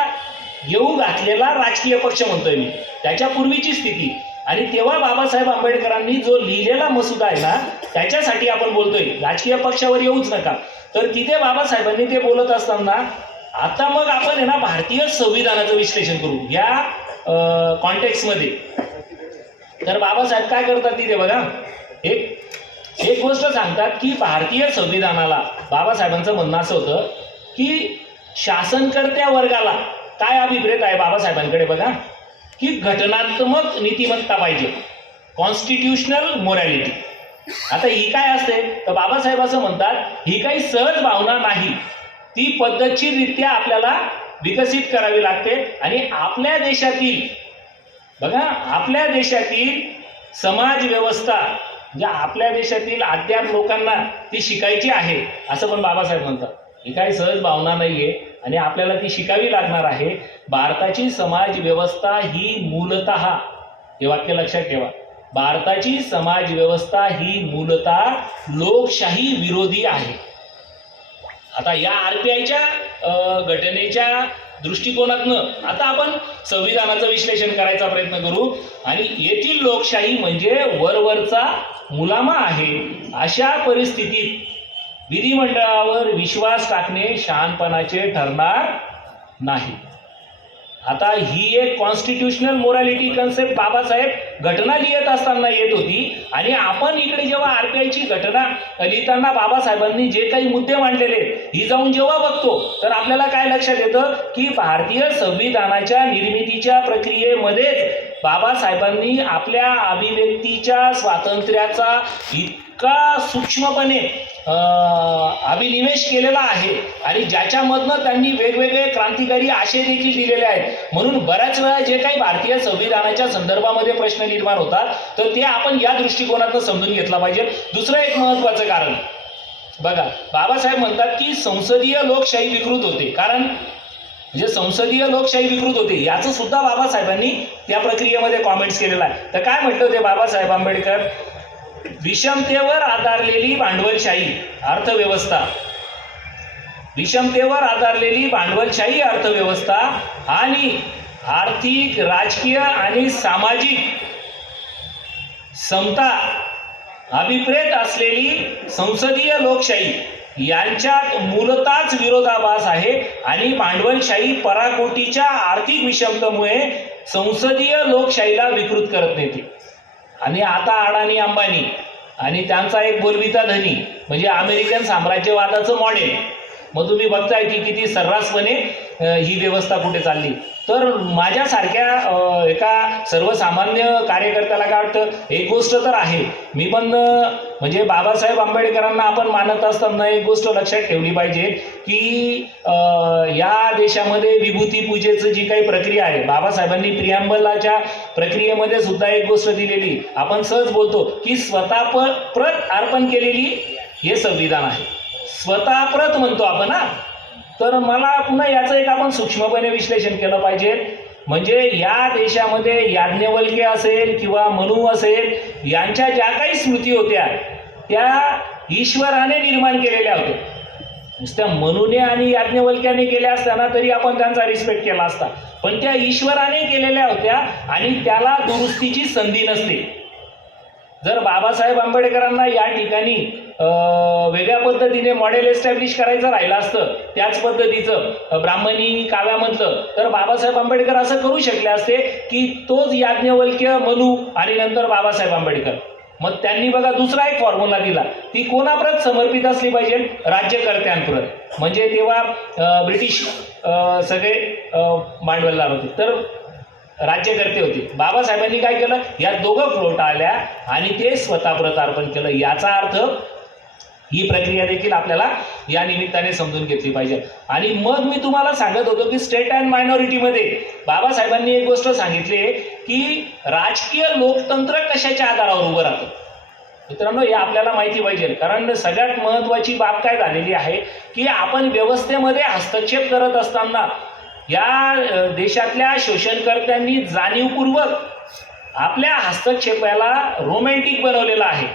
येऊ घातलेला राजकीय पक्ष म्हणतोय मी, त्याच्या पूर्वीची स्थिती. आणि तेव्हा बाबासाहेब आंबेडकरांनी जो लिहिलेला मसुदा आहे ना त्याच्यासाठी आपण बोलतोय, राजकीय पक्षावर येऊच नका. तर तिथे बाबासाहेबांनी ते बोलत असताना आता मग आपण आहे ना भारतीय संविधानाचं विश्लेषण करू या कॉन्टेक्स्टमध्ये. तर बाबासाहेब काय करतात तिथे बघा, एक गोष्ट सांगतात की भारतीय संविधानाला बाबासाहेबांचं म्हणणं असं होतं की शासनकर्त्या वर्गाला काय अभिप्रेत आहे बाबासाहेबांकडे बघा, की घटनात्मक नीतिमत्ता पाहिजे, कॉन्स्टिट्यूशनल मोरॅलिटी. आता ही काय असते, तर बाबासाहेब असं म्हणतात ही काही सहज भावना नाही, ती पद्धतशीररित्या आपल्याला विकसित करावी लागते. आणि आपल्या देशातील बघा, आपल्या देशातील समाज व्यवस्था, म्हणजे आपल्या देशातील अद्याप लोकांना ती शिकायची आहे असं पण बाबासाहेब म्हणतात. ही काही सहज भावना नाहीये आणि आपल्याला ती शिकावी लागणार आहे. भारताची समाज व्यवस्था ही मूलतः, हे वाक्य लक्षात ठेवा, भारताची समाज व्यवस्था ही मूलतः लोकशाही विरोधी आहे. आता या RPIच्या घटनेच्या दृष्टिकोनातनं आता आपण संविधानाचं विश्लेषण करायचा प्रयत्न करू. आणि येथील लोकशाही म्हणजे वरवरचा मुलामा आहे. अशा परिस्थितीत विधिमंडळावर विश्वास टाकणे शहाणपणाचे ठरणार नाही. आता ही एक कॉन्स्टिट्युशनल मोरॅलिटी कन्सेप्ट बाबासाहेब घटना लिहित असताना येत होती, आणि आपण इकडे जेव्हा RPIची घटना लिहिताना बाबासाहेबांनी जे काही मुद्दे मांडलेले ही जाऊन जेव्हा बघतो तर आपल्याला काय लक्षात येतं की भारतीय संविधानाच्या निर्मितीच्या प्रक्रियेमध्येच बाबासाहेबांनी आपल्या अभिव्यक्तीच्या स्वातंत्र्याचा इतका सूक्ष्मपणे अभिनिवेश केलेला आहे, आणि ज्याच्यामधनं त्यांनी वेगवेगळे क्रांतिकारी आशय देखील दिलेले आहेत. म्हणून बऱ्याच वेळा जे काही भारतीय संविधानाच्या संदर्भामध्ये प्रश्न निर्माण होतात तर ते आपण या दृष्टिकोनातून समजून घेतला पाहिजे. दुसरं एक महत्त्वाचं कारण बघा, बाबासाहेब म्हणतात की संसदीय लोकशाही विकृत होते. कारण म्हणजे संसदीय लोकशाही विकृत होते याचं सुद्धा बाबासाहेबांनी त्या प्रक्रियेमध्ये कॉमेंट्स केलेला आहे. तर काय म्हटलं ते बाबासाहेब आंबेडकर, विषमतेवर आधारलेली भांडवलशाही अर्थव्यवस्था, विषमतेवर आधारलेली भांडवलशाही अर्थव्यवस्था आणि आर्थिक, राजकीय आणि सामाजिक समता अभिप्रेत असलेली संसदीय लोकशाही यांच्यात मूलतःच विरोधाभास आहे, आणि भांडवलशाही पराकोटीच्या आर्थिक विषमतेमुळे संसदीय लोकशाहीला विकृत करत नेते. आणि आता अडाणी अंबानी आणि त्यांचा एक बोलबिता धनी म्हणजे अमेरिकन साम्राज्यवादाचं मॉडेल, मग तुम्ही बघताय की किती सर्रासपणे ही व्यवस्था कुठे चालली. तर माझ्यासारख्या एका सर्वसामान्य कार्यकर्त्याला काय वाटतं, एक गोष्ट तर आहे, मी पण म्हणजे बाबासाहेब आंबेडकरांना आपण मानत असताना एक गोष्ट लक्षात ठेवली पाहिजे की या देशामध्ये विभूती पूजेचं जी काही प्रक्रिया आहे, बाबासाहेबांनी प्रियांबलाच्या प्रक्रियेमध्ये सुद्धा एक गोष्ट दिलेली, आपण सहज बोलतो की स्वतःप्रत अर्पण केलेली हे संविधान आहे. स्वतःप्रत म्हणतो आपण हा. तर मला पुन्हा याचं एक आपण सूक्ष्मपणे विश्लेषण केलं पाहिजे. म्हणजे या देशामध्ये याज्ञवल्क्य असेल किंवा मनु असेल यांच्या ज्या काही स्मृती होत्या त्या ईश्वराने निर्माण केलेल्या होत्या. नुसत्या मनुने आणि याज्ञवल्क्याने केल्या असताना तरी आपण त्यांचा रिस्पेक्ट केला असता, पण त्या ईश्वराने केलेल्या होत्या आणि त्याला दुरुस्तीची संधी नसते. जर बाबासाहेब आंबेडकरांना या ठिकाणी वेगळ्या पद्धतीने मॉडेल एस्टॅब्लिश करायचं राहिलं असतं, त्याच पद्धतीचं ब्राह्मणी काव्यामधलं, तर बाबासाहेब आंबेडकर असं करू शकले असते की तोच याज्ञवल्क्य, मनु आणि नंतर बाबासाहेब आंबेडकर. मग त्यांनी बघा दुसरा एक फॉर्म्युला दिला, ती कोणाप्रत समर्पित असली पाहिजे, राज्यकर्त्यांप्रत. म्हणजे तेव्हा ब्रिटिश सगळे भांडवलदार होते तर राज्यकर्ते होते. बाबासाहेबांनी काय केलं, या दोघं फ्लोट आल्या आणि ते स्वतःप्रत अर्पण केलं. याचा अर्थ ही प्रक्रिया देखील आपल्याला या निमित्ताने समजून घेतली पाहिजे. आणि मग मी तुम्हाला सांगत होतो की स्टेट अँड मायनॉरिटीमध्ये बाबासाहेबांनी एक गोष्ट सांगितली की राजकीय लोकतंत्र कशाच्या आधारावर उभं राहतं. मित्रांनो, हे आपल्याला माहिती पाहिजे, कारण सगळ्यात महत्त्वाची बाब काय झालेली आहे की आपण व्यवस्थेमध्ये हस्तक्षेप करत असताना या देशातल्या शोषणकर्त्यांनी जाणीवपूर्वक आपल्या हस्तक्षेपाला रोमॅन्टिक बनवलेलं आहे.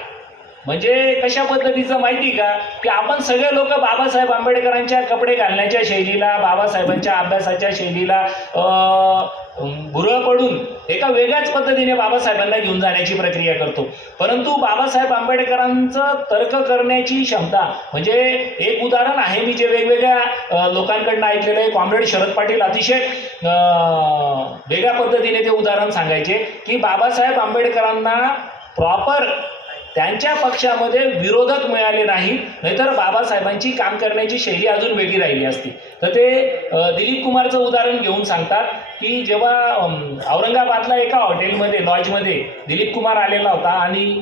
म्हणजे कशा पद्धतीचं माहिती का, की आपण सगळे लोक बाबासाहेब आंबेडकरांच्या कपडे घालण्याच्या शैलीला, बाबासाहेबांच्या अभ्यासाच्या शैलीला भुरळ पडून एका वेगळ्याच पद्धतीने बाबासाहेबांना घेऊन जाण्याची प्रक्रिया करतो. परंतु बाबासाहेब आंबेडकरांचं तर्क करण्याची क्षमता, म्हणजे एक उदाहरण आहे मी जे वेगवेगळ्या लोकांकडून ऐकलेलं आहे. कॉम्रेड शरद पाटील अतिशय वेगळ्या पद्धतीने ते उदाहरण सांगायचे की बाबासाहेब आंबेडकरांना प्रॉपर त्यांच्या पक्षामध्ये विरोधक मिळाले नाही, नाहीतर बाबासाहेबांची काम करण्याची शैली अजून वेगळी राहिली असती. तर ते दिलीप कुमारचं उदाहरण घेऊन सांगतात की जेव्हा औरंगाबादला एका हॉटेलमध्ये, लॉजमध्ये दिलीप कुमार आलेला होता आणि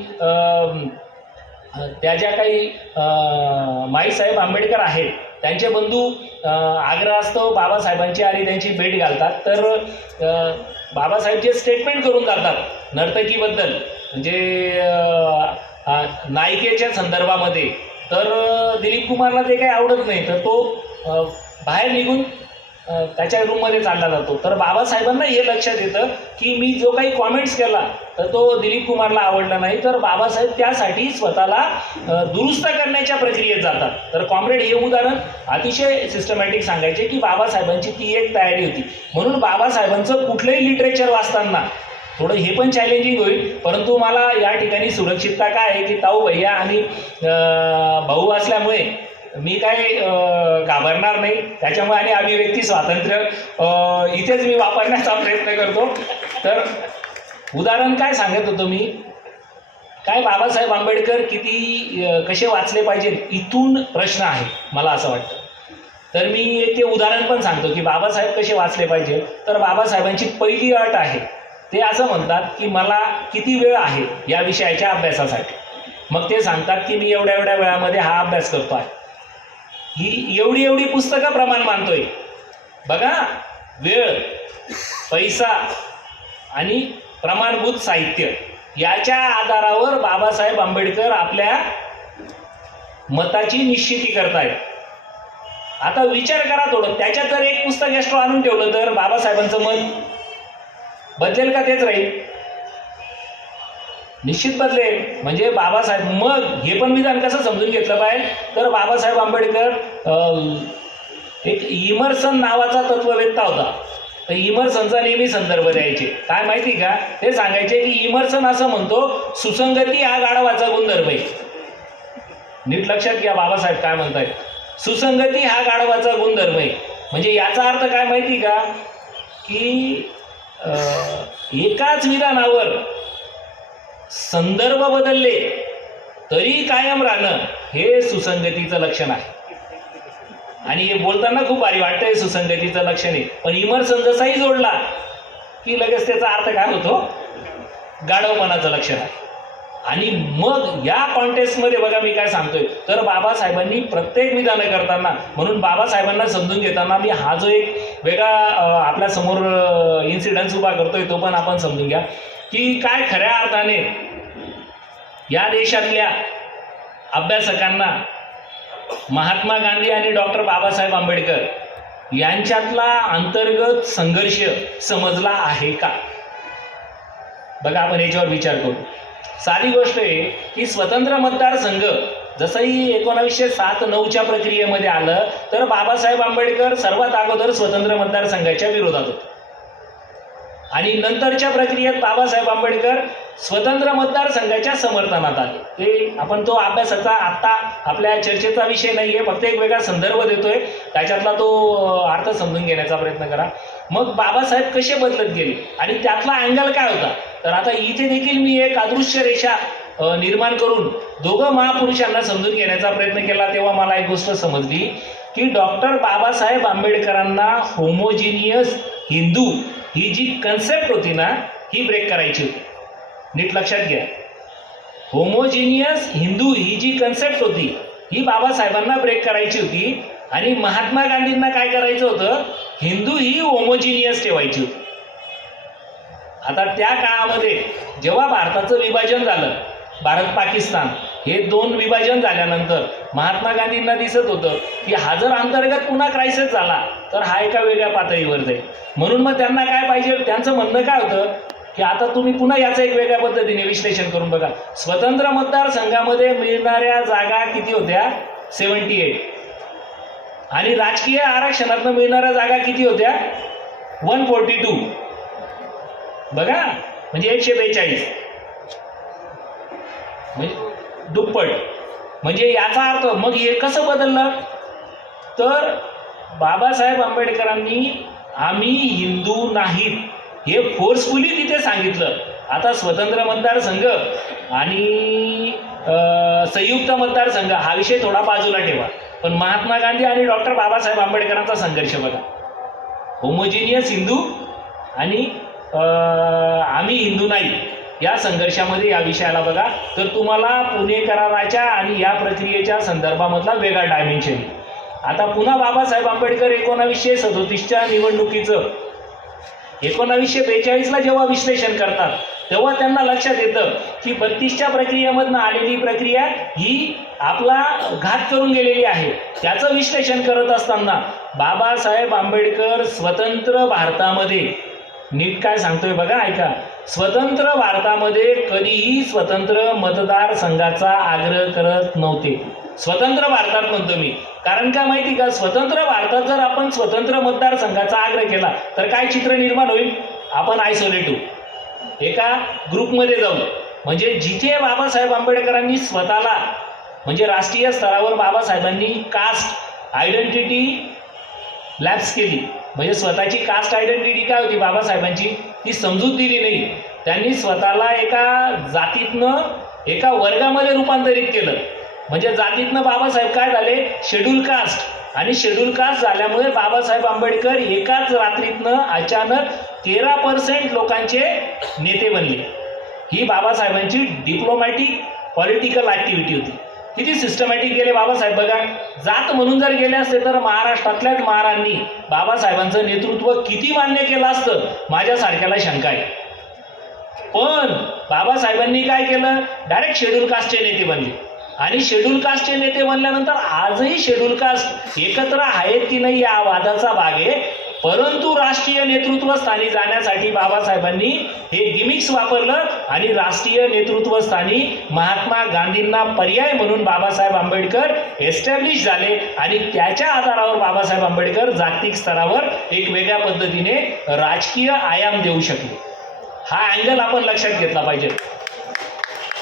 त्या ज्या काही माईसाहेब आंबेडकर आहेत त्यांचे बंधू आग्रहास्तव बाबासाहेबांची आणि त्यांची भेट घालतात. तर बाबासाहेब जे स्टेटमेंट करून जातात नर्तकीबद्दल, म्हणजे नायिकेच्या संदर्भामध्ये, तर दिलीप कुमारला ते काही आवडत नाही. तर तो बाहेर निघून त्याच्या रूममध्ये चालला जातो. तर बाबासाहेबांना हे लक्षात येतं की मी जो काही कॉमेंट्स केला तर तो दिलीप कुमारला आवडला नाही. तर बाबासाहेब त्यासाठी स्वतःला दुरुस्त करण्याच्या प्रक्रियेत जातात. तर कॉम्रेड हे उदाहरण अतिशय सिस्टमॅटिक सांगायचे की बाबासाहेबांची ती एक तयारी होती. म्हणून बाबासाहेबांचं कुठलंही लिटरेचर वाचताना थोडं हे पण चॅलेंजिंग होईल, परंतु मला या ठिकाणी सुरक्षितता काय आहे की ताऊ भैया आणि भाऊ असल्यामुळे मी काय घाबरणार नाही त्याच्यामुळे, आणि अभिव्यक्ती स्वातंत्र्य इथेच मी वापरण्याचा प्रयत्न करतो. तर उदाहरण काय सांगत होतो मी, काय बाबासाहेब आंबेडकर कसे वाचले पाहिजे, इथून प्रश्न आहे मला असं वाटतं. तर मी ते उदाहरण पण सांगतो की बाबासाहेब कसे वाचले पाहिजे. तर बाबासाहेबांची पहिली अट आहे, ते असं म्हणतात की मला किती वेळ आहे या विषयाच्या अभ्यासासाठी. मग ते सांगतात की मी एवढ्या एवढ्या वेळामध्ये हा अभ्यास करतो आहे. ही एवढी एवढी पुस्तकं प्रमाण मानतोय बघा. वेळ, पैसा आणि प्रमाणभूत साहित्य याच्या आधारावर बाबासाहेब आंबेडकर आपल्या मताची निश्चिती करतायत. आता विचार करा थोडं, त्याच्यात जर एक पुस्तक एक्स्ट्रा आणून ठेवलं तर बाबासाहेबांचं मत बदलेल का? तेच राहील? निश्चित बदलेल. म्हणजे बाबासाहेब, मग हे पण विधान कसं समजून घेतलं पाहिजे, तर बाबासाहेब आंबेडकर एक इमर्सन नावाचा तत्ववेत्ता होता. तर इमर्सनचा नेहमी संदर्भ द्यायचे. काय माहिती का? ते सांगायचे की इमर्सन असं म्हणतो, सुसंगती हा गाढवाचा गुणधर्म आहे. नीट लक्षात घ्या बाबासाहेब काय म्हणतायत. सुसंगती हा गाढवाचा गुणधर्म आहे. म्हणजे याचा अर्थ काय माहिती का, की एकाच विधानावर संदर्भ बदलले तरी कायम राहणं हे सुसंगतीचं लक्षण आहे. आणि हे बोलताना खूप भारी वाटतंय सुसंगतीचं लक्षण आहे, पण इमर्सन जसाही जोडला की लगेच त्याचा अर्थ काय होतो, गाढवपणाचं लक्षण आहे. आणि मग या कॉन्टेक्स्टमध्ये बघा मी काय सांगतोय, तर बाबासाहेबांनी प्रत्येक विधानं करताना, म्हणून बाबासाहेबांना समजून घेताना मी हा जो एक वेगळा आपल्या समोर इन्सिडन्स उभा करतोय तो पण आपण समजून घ्या, की काय खऱ्या अर्थाने या देशातल्या अभ्यासकांना महात्मा गांधी आणि डॉक्टर बाबासाहेब आंबेडकर यांच्यातला अंतर्गत संघर्ष समजला आहे का? बघा आपण याच्यावर विचार करू. साधी गोष्ट आहे की स्वतंत्र मतदारसंघ जसंही 1907-9च्या प्रक्रियेमध्ये आलं, तर बाबासाहेब आंबेडकर सर्वात अगोदर स्वतंत्र मतदारसंघाच्या विरोधात होते. आणि नंतरच्या प्रक्रियेत बाबासाहेब आंबेडकर स्वतंत्र मतदारसंघाच्या समर्थनात आले. ते आपण तो अभ्यासाचा आत्ता आपल्या चर्चेचा विषय नाही आहे, फक्त एक वेगळा संदर्भ देतोय, त्याच्यातला तो अर्थ समजून घेण्याचा प्रयत्न करा. मग बाबासाहेब कसे बदलत गेले आणि त्यातला अँगल काय होता. तर आता इथे देखील मी एक अदृश्य रेषा निर्माण करून दोघं महापुरुषांना समजून घेण्याचा प्रयत्न केला. तेव्हा मला एक गोष्ट समजली की डॉक्टर बाबासाहेब आंबेडकरांना होमोजिनियस हिंदू ही जी कन्सेप्ट होती ना, ही ब्रेक करायची होती. नीट लक्षात घ्या. होमोजिनियस हिंदू ही जी कन्सेप्ट होती ही बाबासाहेबांना ब्रेक करायची होती. आणि महात्मा गांधींना काय करायचं होतं, हिंदू ही होमोजिनियस ठेवायची होती. आता त्या काळामध्ये जेव्हा भारताचं विभाजन झालं, भारत पाकिस्तान हे दोन विभाजन झाल्यानंतर महात्मा गांधींना दिसत होतं की हा जर अंतर्गत पुन्हा क्रायसिस झाला तर हा एका वेगळ्या पातळीवर जाईल. म्हणून मग त्यांना काय पाहिजे, त्यांचं म्हणणं काय होतं की आता तुम्ही पुन्हा याचं एक वेगळ्या पद्धतीने विश्लेषण करून बघा. स्वतंत्र मतदारसंघामध्ये मिळणाऱ्या जागा किती होत्या, 78. आणि राजकीय आरक्षणातून मिळणाऱ्या जागा किती होत्या, 142. बघा म्हणजे 142, म्हणजे दुप्पट. म्हणजे याचा अर्थ मग हे कसं बदललं, तर बाबासाहेब आंबेडकरांनी आम्ही हिंदू नाहीत हे फोर्सफुली तिथे सांगितलं. आता स्वतंत्र मतदारसंघ आणि संयुक्त मतदारसंघ हा विषय थोडा बाजूला ठेवा, पण महात्मा गांधी आणि डॉक्टर बाबासाहेब आंबेडकरांचा संघर्ष बघा. होमोजिनियस हिंदू आणि आम्ही हिंदू नाही या संघर्षामध्ये या विषयाला बघा, तर तुम्हाला पुणे कराराच्या आणि या प्रक्रियेच्या संदर्भामधला वेगळा डायमेन्शन. आता पुन्हा बाबासाहेब आंबेडकर 1937च्या निवडणुकीचं 1942ला जेव्हा विश्लेषण करतात तेव्हा त्यांना लक्षात येतं की 32च्या प्रक्रियेमधनं आलेली प्रक्रिया ही आपला घात करून गेलेली आहे. त्याचं विश्लेषण करत असताना बाबासाहेब आंबेडकर स्वतंत्र भारतामध्ये, नीट काय सांगतोय बघा ऐका, स्वतंत्र भारतामध्ये कधीही स्वतंत्र मतदारसंघाचा आग्रह करत नव्हते. स्वतंत्र भारतात म्हणतो मी, कारण का माहिती का, स्वतंत्र भारतात जर आपण स्वतंत्र मतदारसंघाचा आग्रह केला तर काय चित्र निर्माण होईल, आपण आयसोलेट होऊ, एका ग्रुपमध्ये जाऊ. म्हणजे जिथे बाबासाहेब आंबेडकरांनी स्वतःला म्हणजे राष्ट्रीय स्तरावर बाबासाहेबांनी कास्ट आयडेंटिटी लॅप्स केली. म्हणजे स्वतःची कास्ट आयडेंटिटी काय होती बाबासाहेबांची ती समजूत दिली नाही. त्यांनी स्वतःला एका जातीतनं एका वर्गामध्ये रूपांतरित केलं. म्हणजे जातीतनं बाबासाहेब काय झाले शेड्यूल कास्ट, आणि शेड्यूल कास्ट झाल्यामुळे बाबासाहेब आंबेडकर एकाच रात्रीतनं अचानक 13% लोकांचे नेते बनले. ही बाबासाहेबांची डिप्लोमॅटिक पॉलिटिकल ॲक्टिव्हिटी होती. किती सिस्टमॅटिक गेले बाबासाहेब बघा. जात म्हणून जर गेले असते तर महाराष्ट्रातल्याच महारांनी बाबासाहेबांचं नेतृत्व किती मान्य केलं असतं माझ्यासारख्याला शंका आहे. पण बाबासाहेबांनी काय केलं डायरेक्ट शेड्यूल कास्टचे नेते बनले. आणि शेड्यूल कास्टचे नेते बनल्यानंतर आजही शेड्यूल कास्ट एकत्र आहेत की नाही या वादाचा भाग आहे. परंतु राष्ट्रीय नेतृत्वस्थानी जाण्यासाठी बाबासाहेबांनी हे गिमिक्स वापरलं आणि राष्ट्रीय नेतृत्वस्थानी महात्मा गांधींना पर्याय म्हणून बाबासाहेब आंबेडकर एस्टॅब्लिश झाले. आणि त्याच्या आधारावर बाबासाहेब आंबेडकर जागतिक स्तरावर एक वेगळ्या पद्धतीने राजकीय आयाम देऊ शकले. हा अँगल आपण लक्षात घेतला पाहिजे.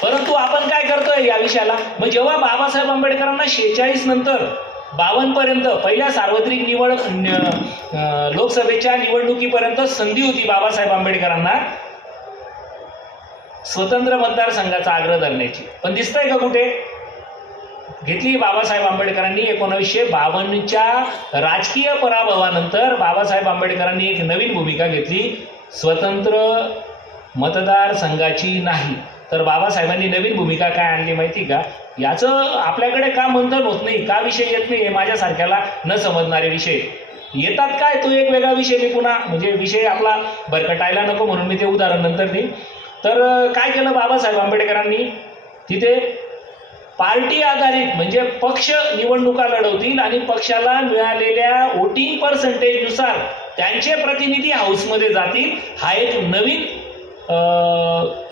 परंतु आपण काय करतोय या विषयाला, मग जेव्हा बाबासाहेब आंबेडकरांना 46 नंतर 52 पर्यंत पहिल्या सार्वत्रिक लोकसभेच्या निवडणुकीपर्यंत संधी होती बाबासाहेब आंबेडकरांना स्वतंत्र मतदारसंघाचा आग्रह धरण्याची, पण दिसतंय का कुठे घेतली बाबासाहेब आंबेडकरांनी. 1952च्या राजकीय पराभवानंतर बाबासाहेब आंबेडकरांनी एक नवीन भूमिका घेतली, स्वतंत्र मतदारसंघाची नाही. तर बाबासाहेबांनी नवीन भूमिका काय आणली माहिती का, याचं आपल्याकडे का मंथन होत नाही, का विषय येत नाही, हे माझ्यासारख्याला न समजणारे विषय येतात. काय तो एक वेगळा विषय मी पुन्हा म्हणजे विषय आपला भरकटायला नको म्हणून मी ते उदाहरण नंतर देईन. तर काय केलं बाबासाहेब आंबेडकरांनी तिथे पार्टी आधारित म्हणजे पक्ष निवडणुका लढवतील आणि पक्षाला मिळालेल्या वोटिंग पर्सेंटेजनुसार त्यांचे प्रतिनिधी हाऊसमध्ये जातील. हा एक नवीन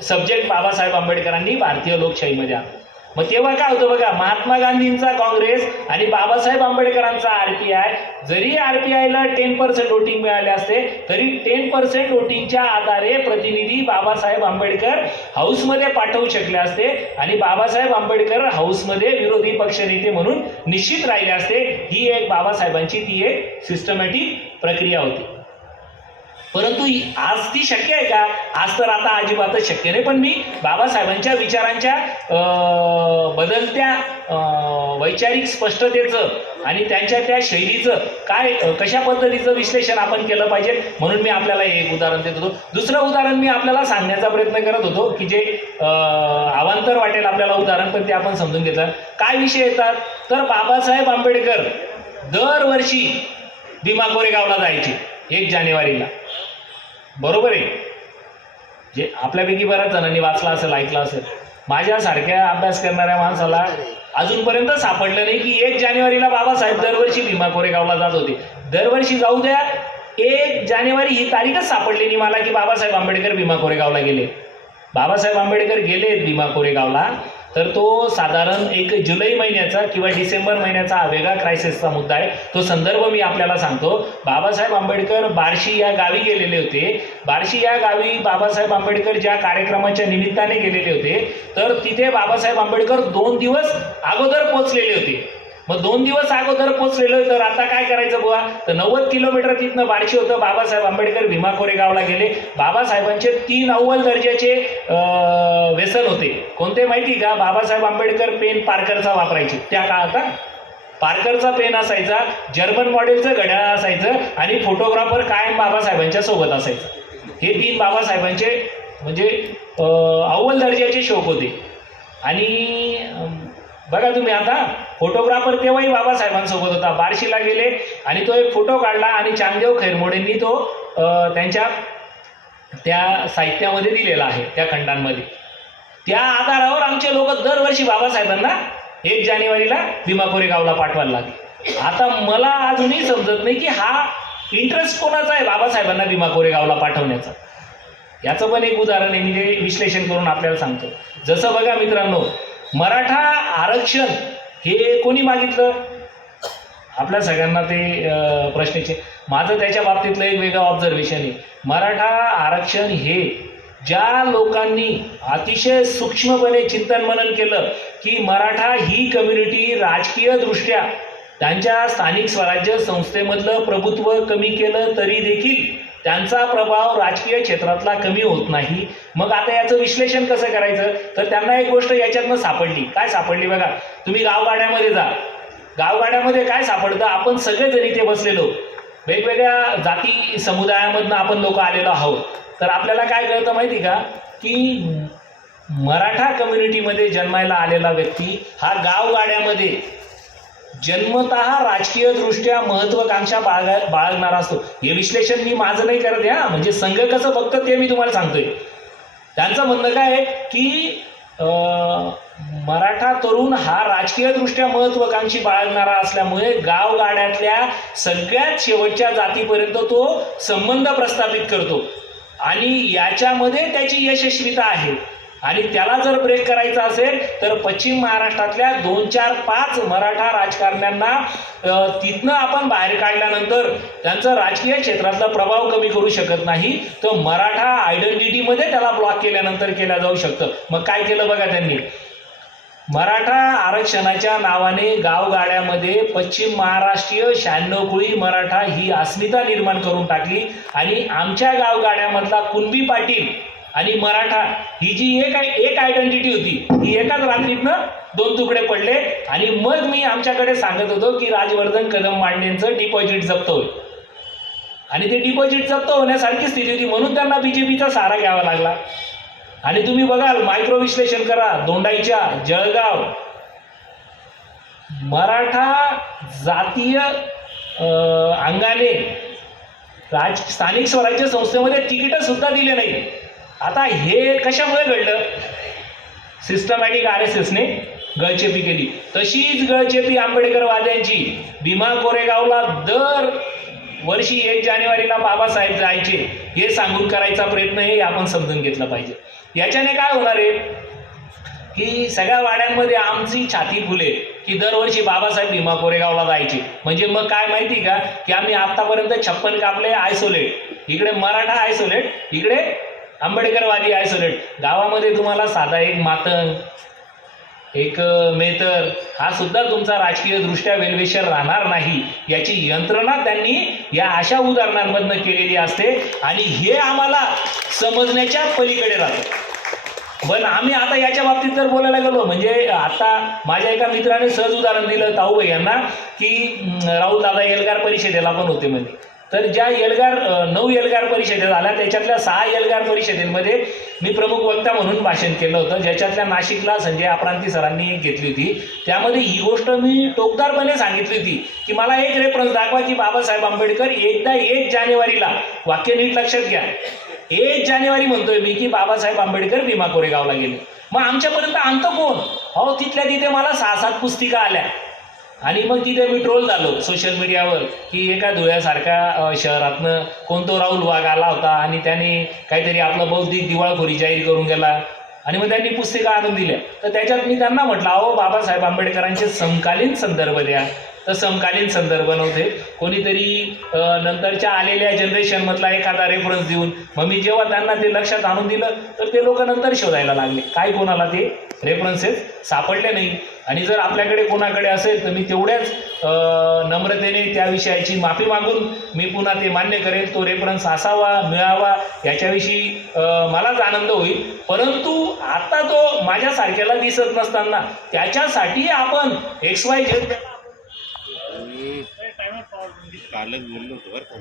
सब्जेक्ट बाबासाहेब आंबेडकरांनी भारतीय लोकशाहीमध्ये आणला. मग तेव्हा काय होतं बघा, महात्मा गांधींचा काँग्रेस आणि बाबासाहेब आंबेडकरांचा आरपीआय, जरी आरपीआयला 10% वोटिंग मिळाले असते तरी 10% वोटिंगच्या आधारे प्रतिनिधी बाबासाहेब आंबेडकर हाऊसमध्ये पाठवू शकले असते आणि बाबासाहेब आंबेडकर हाऊसमध्ये विरोधी पक्षनेते म्हणून निश्चित राहिले असते. ही एक बाबासाहेबांची ती एक सिस्टमॅटिक प्रक्रिया होती. परंतु आज ती शक्य आहे का, आज तर आता अजिबातच शक्य नाही. पण मी बाबासाहेबांच्या विचारांच्या बदलत्या वैचारिक स्पष्टतेचं आणि त्यांच्या त्या शैलीचं काय कशा पद्धतीचं विश्लेषण आपण केलं पाहिजे म्हणून मी आपल्याला एक उदाहरण देत होतो. दुसरं उदाहरण मी आपल्याला सांगण्याचा प्रयत्न करत होतो की जे अवांतर वाटेल आपल्याला उदाहरण, पण ते आपण समजून घेतलं. काय विषय येतात तर बाबासाहेब आंबेडकर दरवर्षी भीमा कोरेगावला जायचे 1 जानेवारीला, बरोबर आहे. जे आपल्यापैकी बऱ्याच जणांनी वाचला असेल, ऐकलं असेल. माझ्यासारख्या अभ्यास करणाऱ्या माणसाला अजूनपर्यंत सापडलं नाही की 1 जानेवारीला बाबासाहेब दरवर्षी भीमा कोरेगावला जात होते. दरवर्षी जाऊ द्या, 1 जानेवारी ही तारीखच सापडली नाही मला की बाबासाहेब आंबेडकर भीमा कोरेगावला गेले. बाबासाहेब आंबेडकर गेले भीमा कोरेगावला तर तो साधारण 1 जुलै महिन्याचा किंवा डिसेंबर महिन्याचा हा वेगळा क्रायसिसचा मुद्दा आहे. तो संदर्भ मी आपल्याला सांगतो. बाबासाहेब आंबेडकर बार्शी या गावी गेलेले होते. बार्शी या गावी बाबासाहेब आंबेडकर ज्या कार्यक्रमाच्या निमित्ताने गेलेले होते तर तिथे बाबासाहेब आंबेडकर 2 दिवस अगोदर पोहोचलेले होते. मग 2 दिवस अगोदर पोहोचलेलो तर आता काय करायचं बुवा, तर 90 किलोमीटर तिथनं बार्शी होतं. बाबासाहेब आंबेडकर भीमा कोरेगावला गेले. बाबासाहेबांचे 3 अव्वल दर्जाचे व्यसन होते. कोणते माहिती का, बाबासाहेब आंबेडकर पेन पार्करचा वापरायचे. त्या काळात पार्करचा पेन असायचा, जर्मन मॉडेलचं घड्याळ असायचं आणि फोटोग्राफर कायम बाबासाहेबांच्या सोबत असायचं. हे 3 बाबासाहेबांचे म्हणजे अव्वल दर्जाचे शौक होते. आणि बघा तुम्ही आता फोटोग्राफर तेव्हाही बाबासाहेबांसोबत होता. बार्शीला गेले आणि तो एक फोटो काढला आणि चांगदेव खैरमोडेंनी तो त्यांच्या त्या साहित्यामध्ये दिलेला आहे, त्या खंडांमध्ये. त्या आधारावर आमचे लोक दरवर्षी बाबासाहेबांना 1 जानेवारीला भीमा कोरेगावला पाठवायला लागले. आता मला अजूनही समजत नाही की हा इंटरेस्ट कोणाचा आहे बाबासाहेबांना भीमा कोरेगावला पाठवण्याचा. याचं पण एक उदाहरण आहे, मी ते विश्लेषण करून आपल्याला सांगतो. जसं बघा मित्रांनो, मराठा आरक्षण हे कोणी मागितलं, आपल्या सगळ्यांना ते प्रश्नाचे. माझं त्याच्या बाबतीतलं एक वेगळं ऑब्झर्वेशन आहे. मराठा आरक्षण हे ज्या लोकांनी अतिशय सूक्ष्मपणे चिंतन मनन केलं की मराठा ही कम्युनिटी राजकीय दृष्ट्या त्यांच्या स्थानिक स्वराज्य संस्थेमधलं प्रभुत्व कमी केलं तरी देखील त्यांचा प्रभाव राजकीय क्षेत्रातला कमी होत नाही. मग आता याचं विश्लेषण कसं करायचं, तर त्यांना एक गोष्ट याच्यातनं सापडली. काय सापडली बघा, तुम्ही गावगाड्यामध्ये जा, गावगाड्यामध्ये काय सापडतं, आपण सगळेजण इथे बसलेलो वेगवेगळ्या जाती समुदायामधनं आपण लोक आलेलो आहोत. तर आपल्याला काय कळतं माहिती का, की मराठा कम्युनिटीमध्ये जन्मायला आलेला व्यक्ती हा गावगाड्यामध्ये जन्मतः राजकीय दृष्ट्या महत्वाकांक्षा बाळगणारा असतो. हे विश्लेषण मी माझं नाही करत आहे, म्हणजे संघ कसं बघतं ते मी तुम्हाला सांगतोय. त्यांचं म्हणणं काय आहे की मराठा तरुण हा राजकीय दृष्ट्या महत्वाकांक्षी बाळगणारा असल्यामुळे गावगाड्यातल्या सगळ्यात शेवटच्या जातीपर्यंत तो संबंध प्रस्थापित करतो आणि याच्यामध्ये त्याची यशस्वीता आहे. आणि त्याला जर ब्रेक करायचा असेल तर पश्चिम महाराष्ट्रातल्या 2, 4, 5 मराठा राजकारण्यांना तिथनं आपण बाहेर काढल्यानंतर त्यांचं राजकीय क्षेत्रातला प्रभाव कमी करू शकत नाही, तर मराठा आयडेंटिटीमध्ये त्याला ब्लॉक केल्यानंतर केलं जाऊ शकतं. मग काय केलं बघा त्यांनी, मराठा आरक्षणाच्या नावाने गावगाड्यामध्ये पश्चिम महाराष्ट्रीय 96 कुळी मराठा ही अस्मिता निर्माण करून टाकली आणि आमच्या गावगाड्यामधला कुणबी पाटील आणि मराठा ही जी एक आयडेंटिटी होती ही एकाच रात्रीतनं 2 तुकडे पडले. आणि मग मी आमच्याकडे सांगत होतो की राजवर्धन कदम मांडेंचं डिपॉझिट जप्त होईल आणि ते डिपॉझिट जप्त होण्यासारखी स्थिती होती, म्हणून त्यांना बीजेपीचा सहारा घ्यावा लागला. आणि तुम्ही बघाल, मायक्रो विश्लेषण करा, दोंडाईच्या जळगाव मराठा जातीय अंगाने स्थानिक स्वराज्य संस्थेमध्ये तिकीट सुद्धा दिले नाही. आता हे कशामुळे घडलं, सिस्टमॅटिक RSSने गळचेपी केली. तशीच गळचेपी आंबेडकरवाद्यांची भीमा कोरेगावला दर वर्षी 1 जानेवारीला बाबासाहेब जायचे हे सांगून करायचा प्रयत्न हे आपण समजून घेतलं पाहिजे. याच्याने काय होणार आहे की सगळ्या वाड्यांमध्ये आमची छाती फुले की दरवर्षी बाबासाहेब भीमा कोरेगावला जायचे. म्हणजे मग काय माहिती का की आम्ही आतापर्यंत 56 कापले आयसोलेट, इकडे मराठा आयसोलेट, इकडे आंबेडकरवादी आयसोलेट. गावामध्ये तुम्हाला साधा एक मातंग, एक मेतर हा सुद्धा तुमचा राजकीय दृष्ट्या वेलवेशर राहणार नाही याची यंत्रणा त्यांनी या अशा उदाहरणांमधनं केलेली असते आणि हे आम्हाला समजण्याच्या पलीकडे राहतं. पण आम्ही आता याच्या बाबतीत जर बोलायला गेलो, म्हणजे आता माझ्या एका मित्राने सहज उदाहरण दिलं ताऊबाई यांना की राहुल दादा एल्गार परिषदेला पण होते म्हणजे. तर ज्या 9 एल्गार परिषदा झाल्या त्याच्यातल्या 6 एल्गार परिषदेमध्ये मी प्रमुख वक्ता म्हणून भाषण केलं होतं, ज्याच्यातल्या नाशिकला संजय अपरांती सरांनी घेतली होती. त्यामध्ये ही गोष्ट मी टोकदारपणे सांगितली होती की मला एक रेफरन्स दाखवा की बाबासाहेब आंबेडकर एकदा 1 जानेवारीला, वाक्य नीट लक्षात घ्या, 1 जानेवारी म्हणतोय मी की बाबासाहेब आंबेडकर भीमा कोरेगावला गेले. मग आमच्यापर्यंत आणतं कोण, हो तिथल्या तिथे मला 6-7 पुस्तिका आल्या आणि मग तिथे मी ट्रोल झालो सोशल मीडियावर की एका धुळ्यासारख्या शहरातनं कोणतो राहुल वाघ आला होता आणि त्याने काहीतरी आपलं बौद्धिक दिवाळखोरी जाहीर करून गेला आणि मग त्यांनी पुस्तिका आणून दिल्या. तर त्याच्यात मी त्यांना म्हटलं, अहो बाबासाहेब आंबेडकरांचे समकालीन संदर्भ द्या. तर समकालीन संदर्भ नव्हते, कोणीतरी नंतरच्या आलेल्या जनरेशनमधला एखादा रेफरन्स देऊन, मग मी जेव्हा त्यांना ते लक्षात आणून दिलं तर ते लोक नंतर शोधायला लागले, काय कोणाला ते रेफरन्सेस सापडले नाही. आणि जर आपल्याकडे कोणाकडे असेल तर मी तेवढ्याच नम्रतेने त्या विषयाची माफी मागून मी पुन्हा ते मान्य करेल, तो रेफरन्स असावा मिळावा याच्याविषयी मलाच आनंद होईल. परंतु आता तो माझ्यासारख्याला दिसत नसताना त्याच्यासाठी आपण XYZ कालच बोललो होतो बरं का.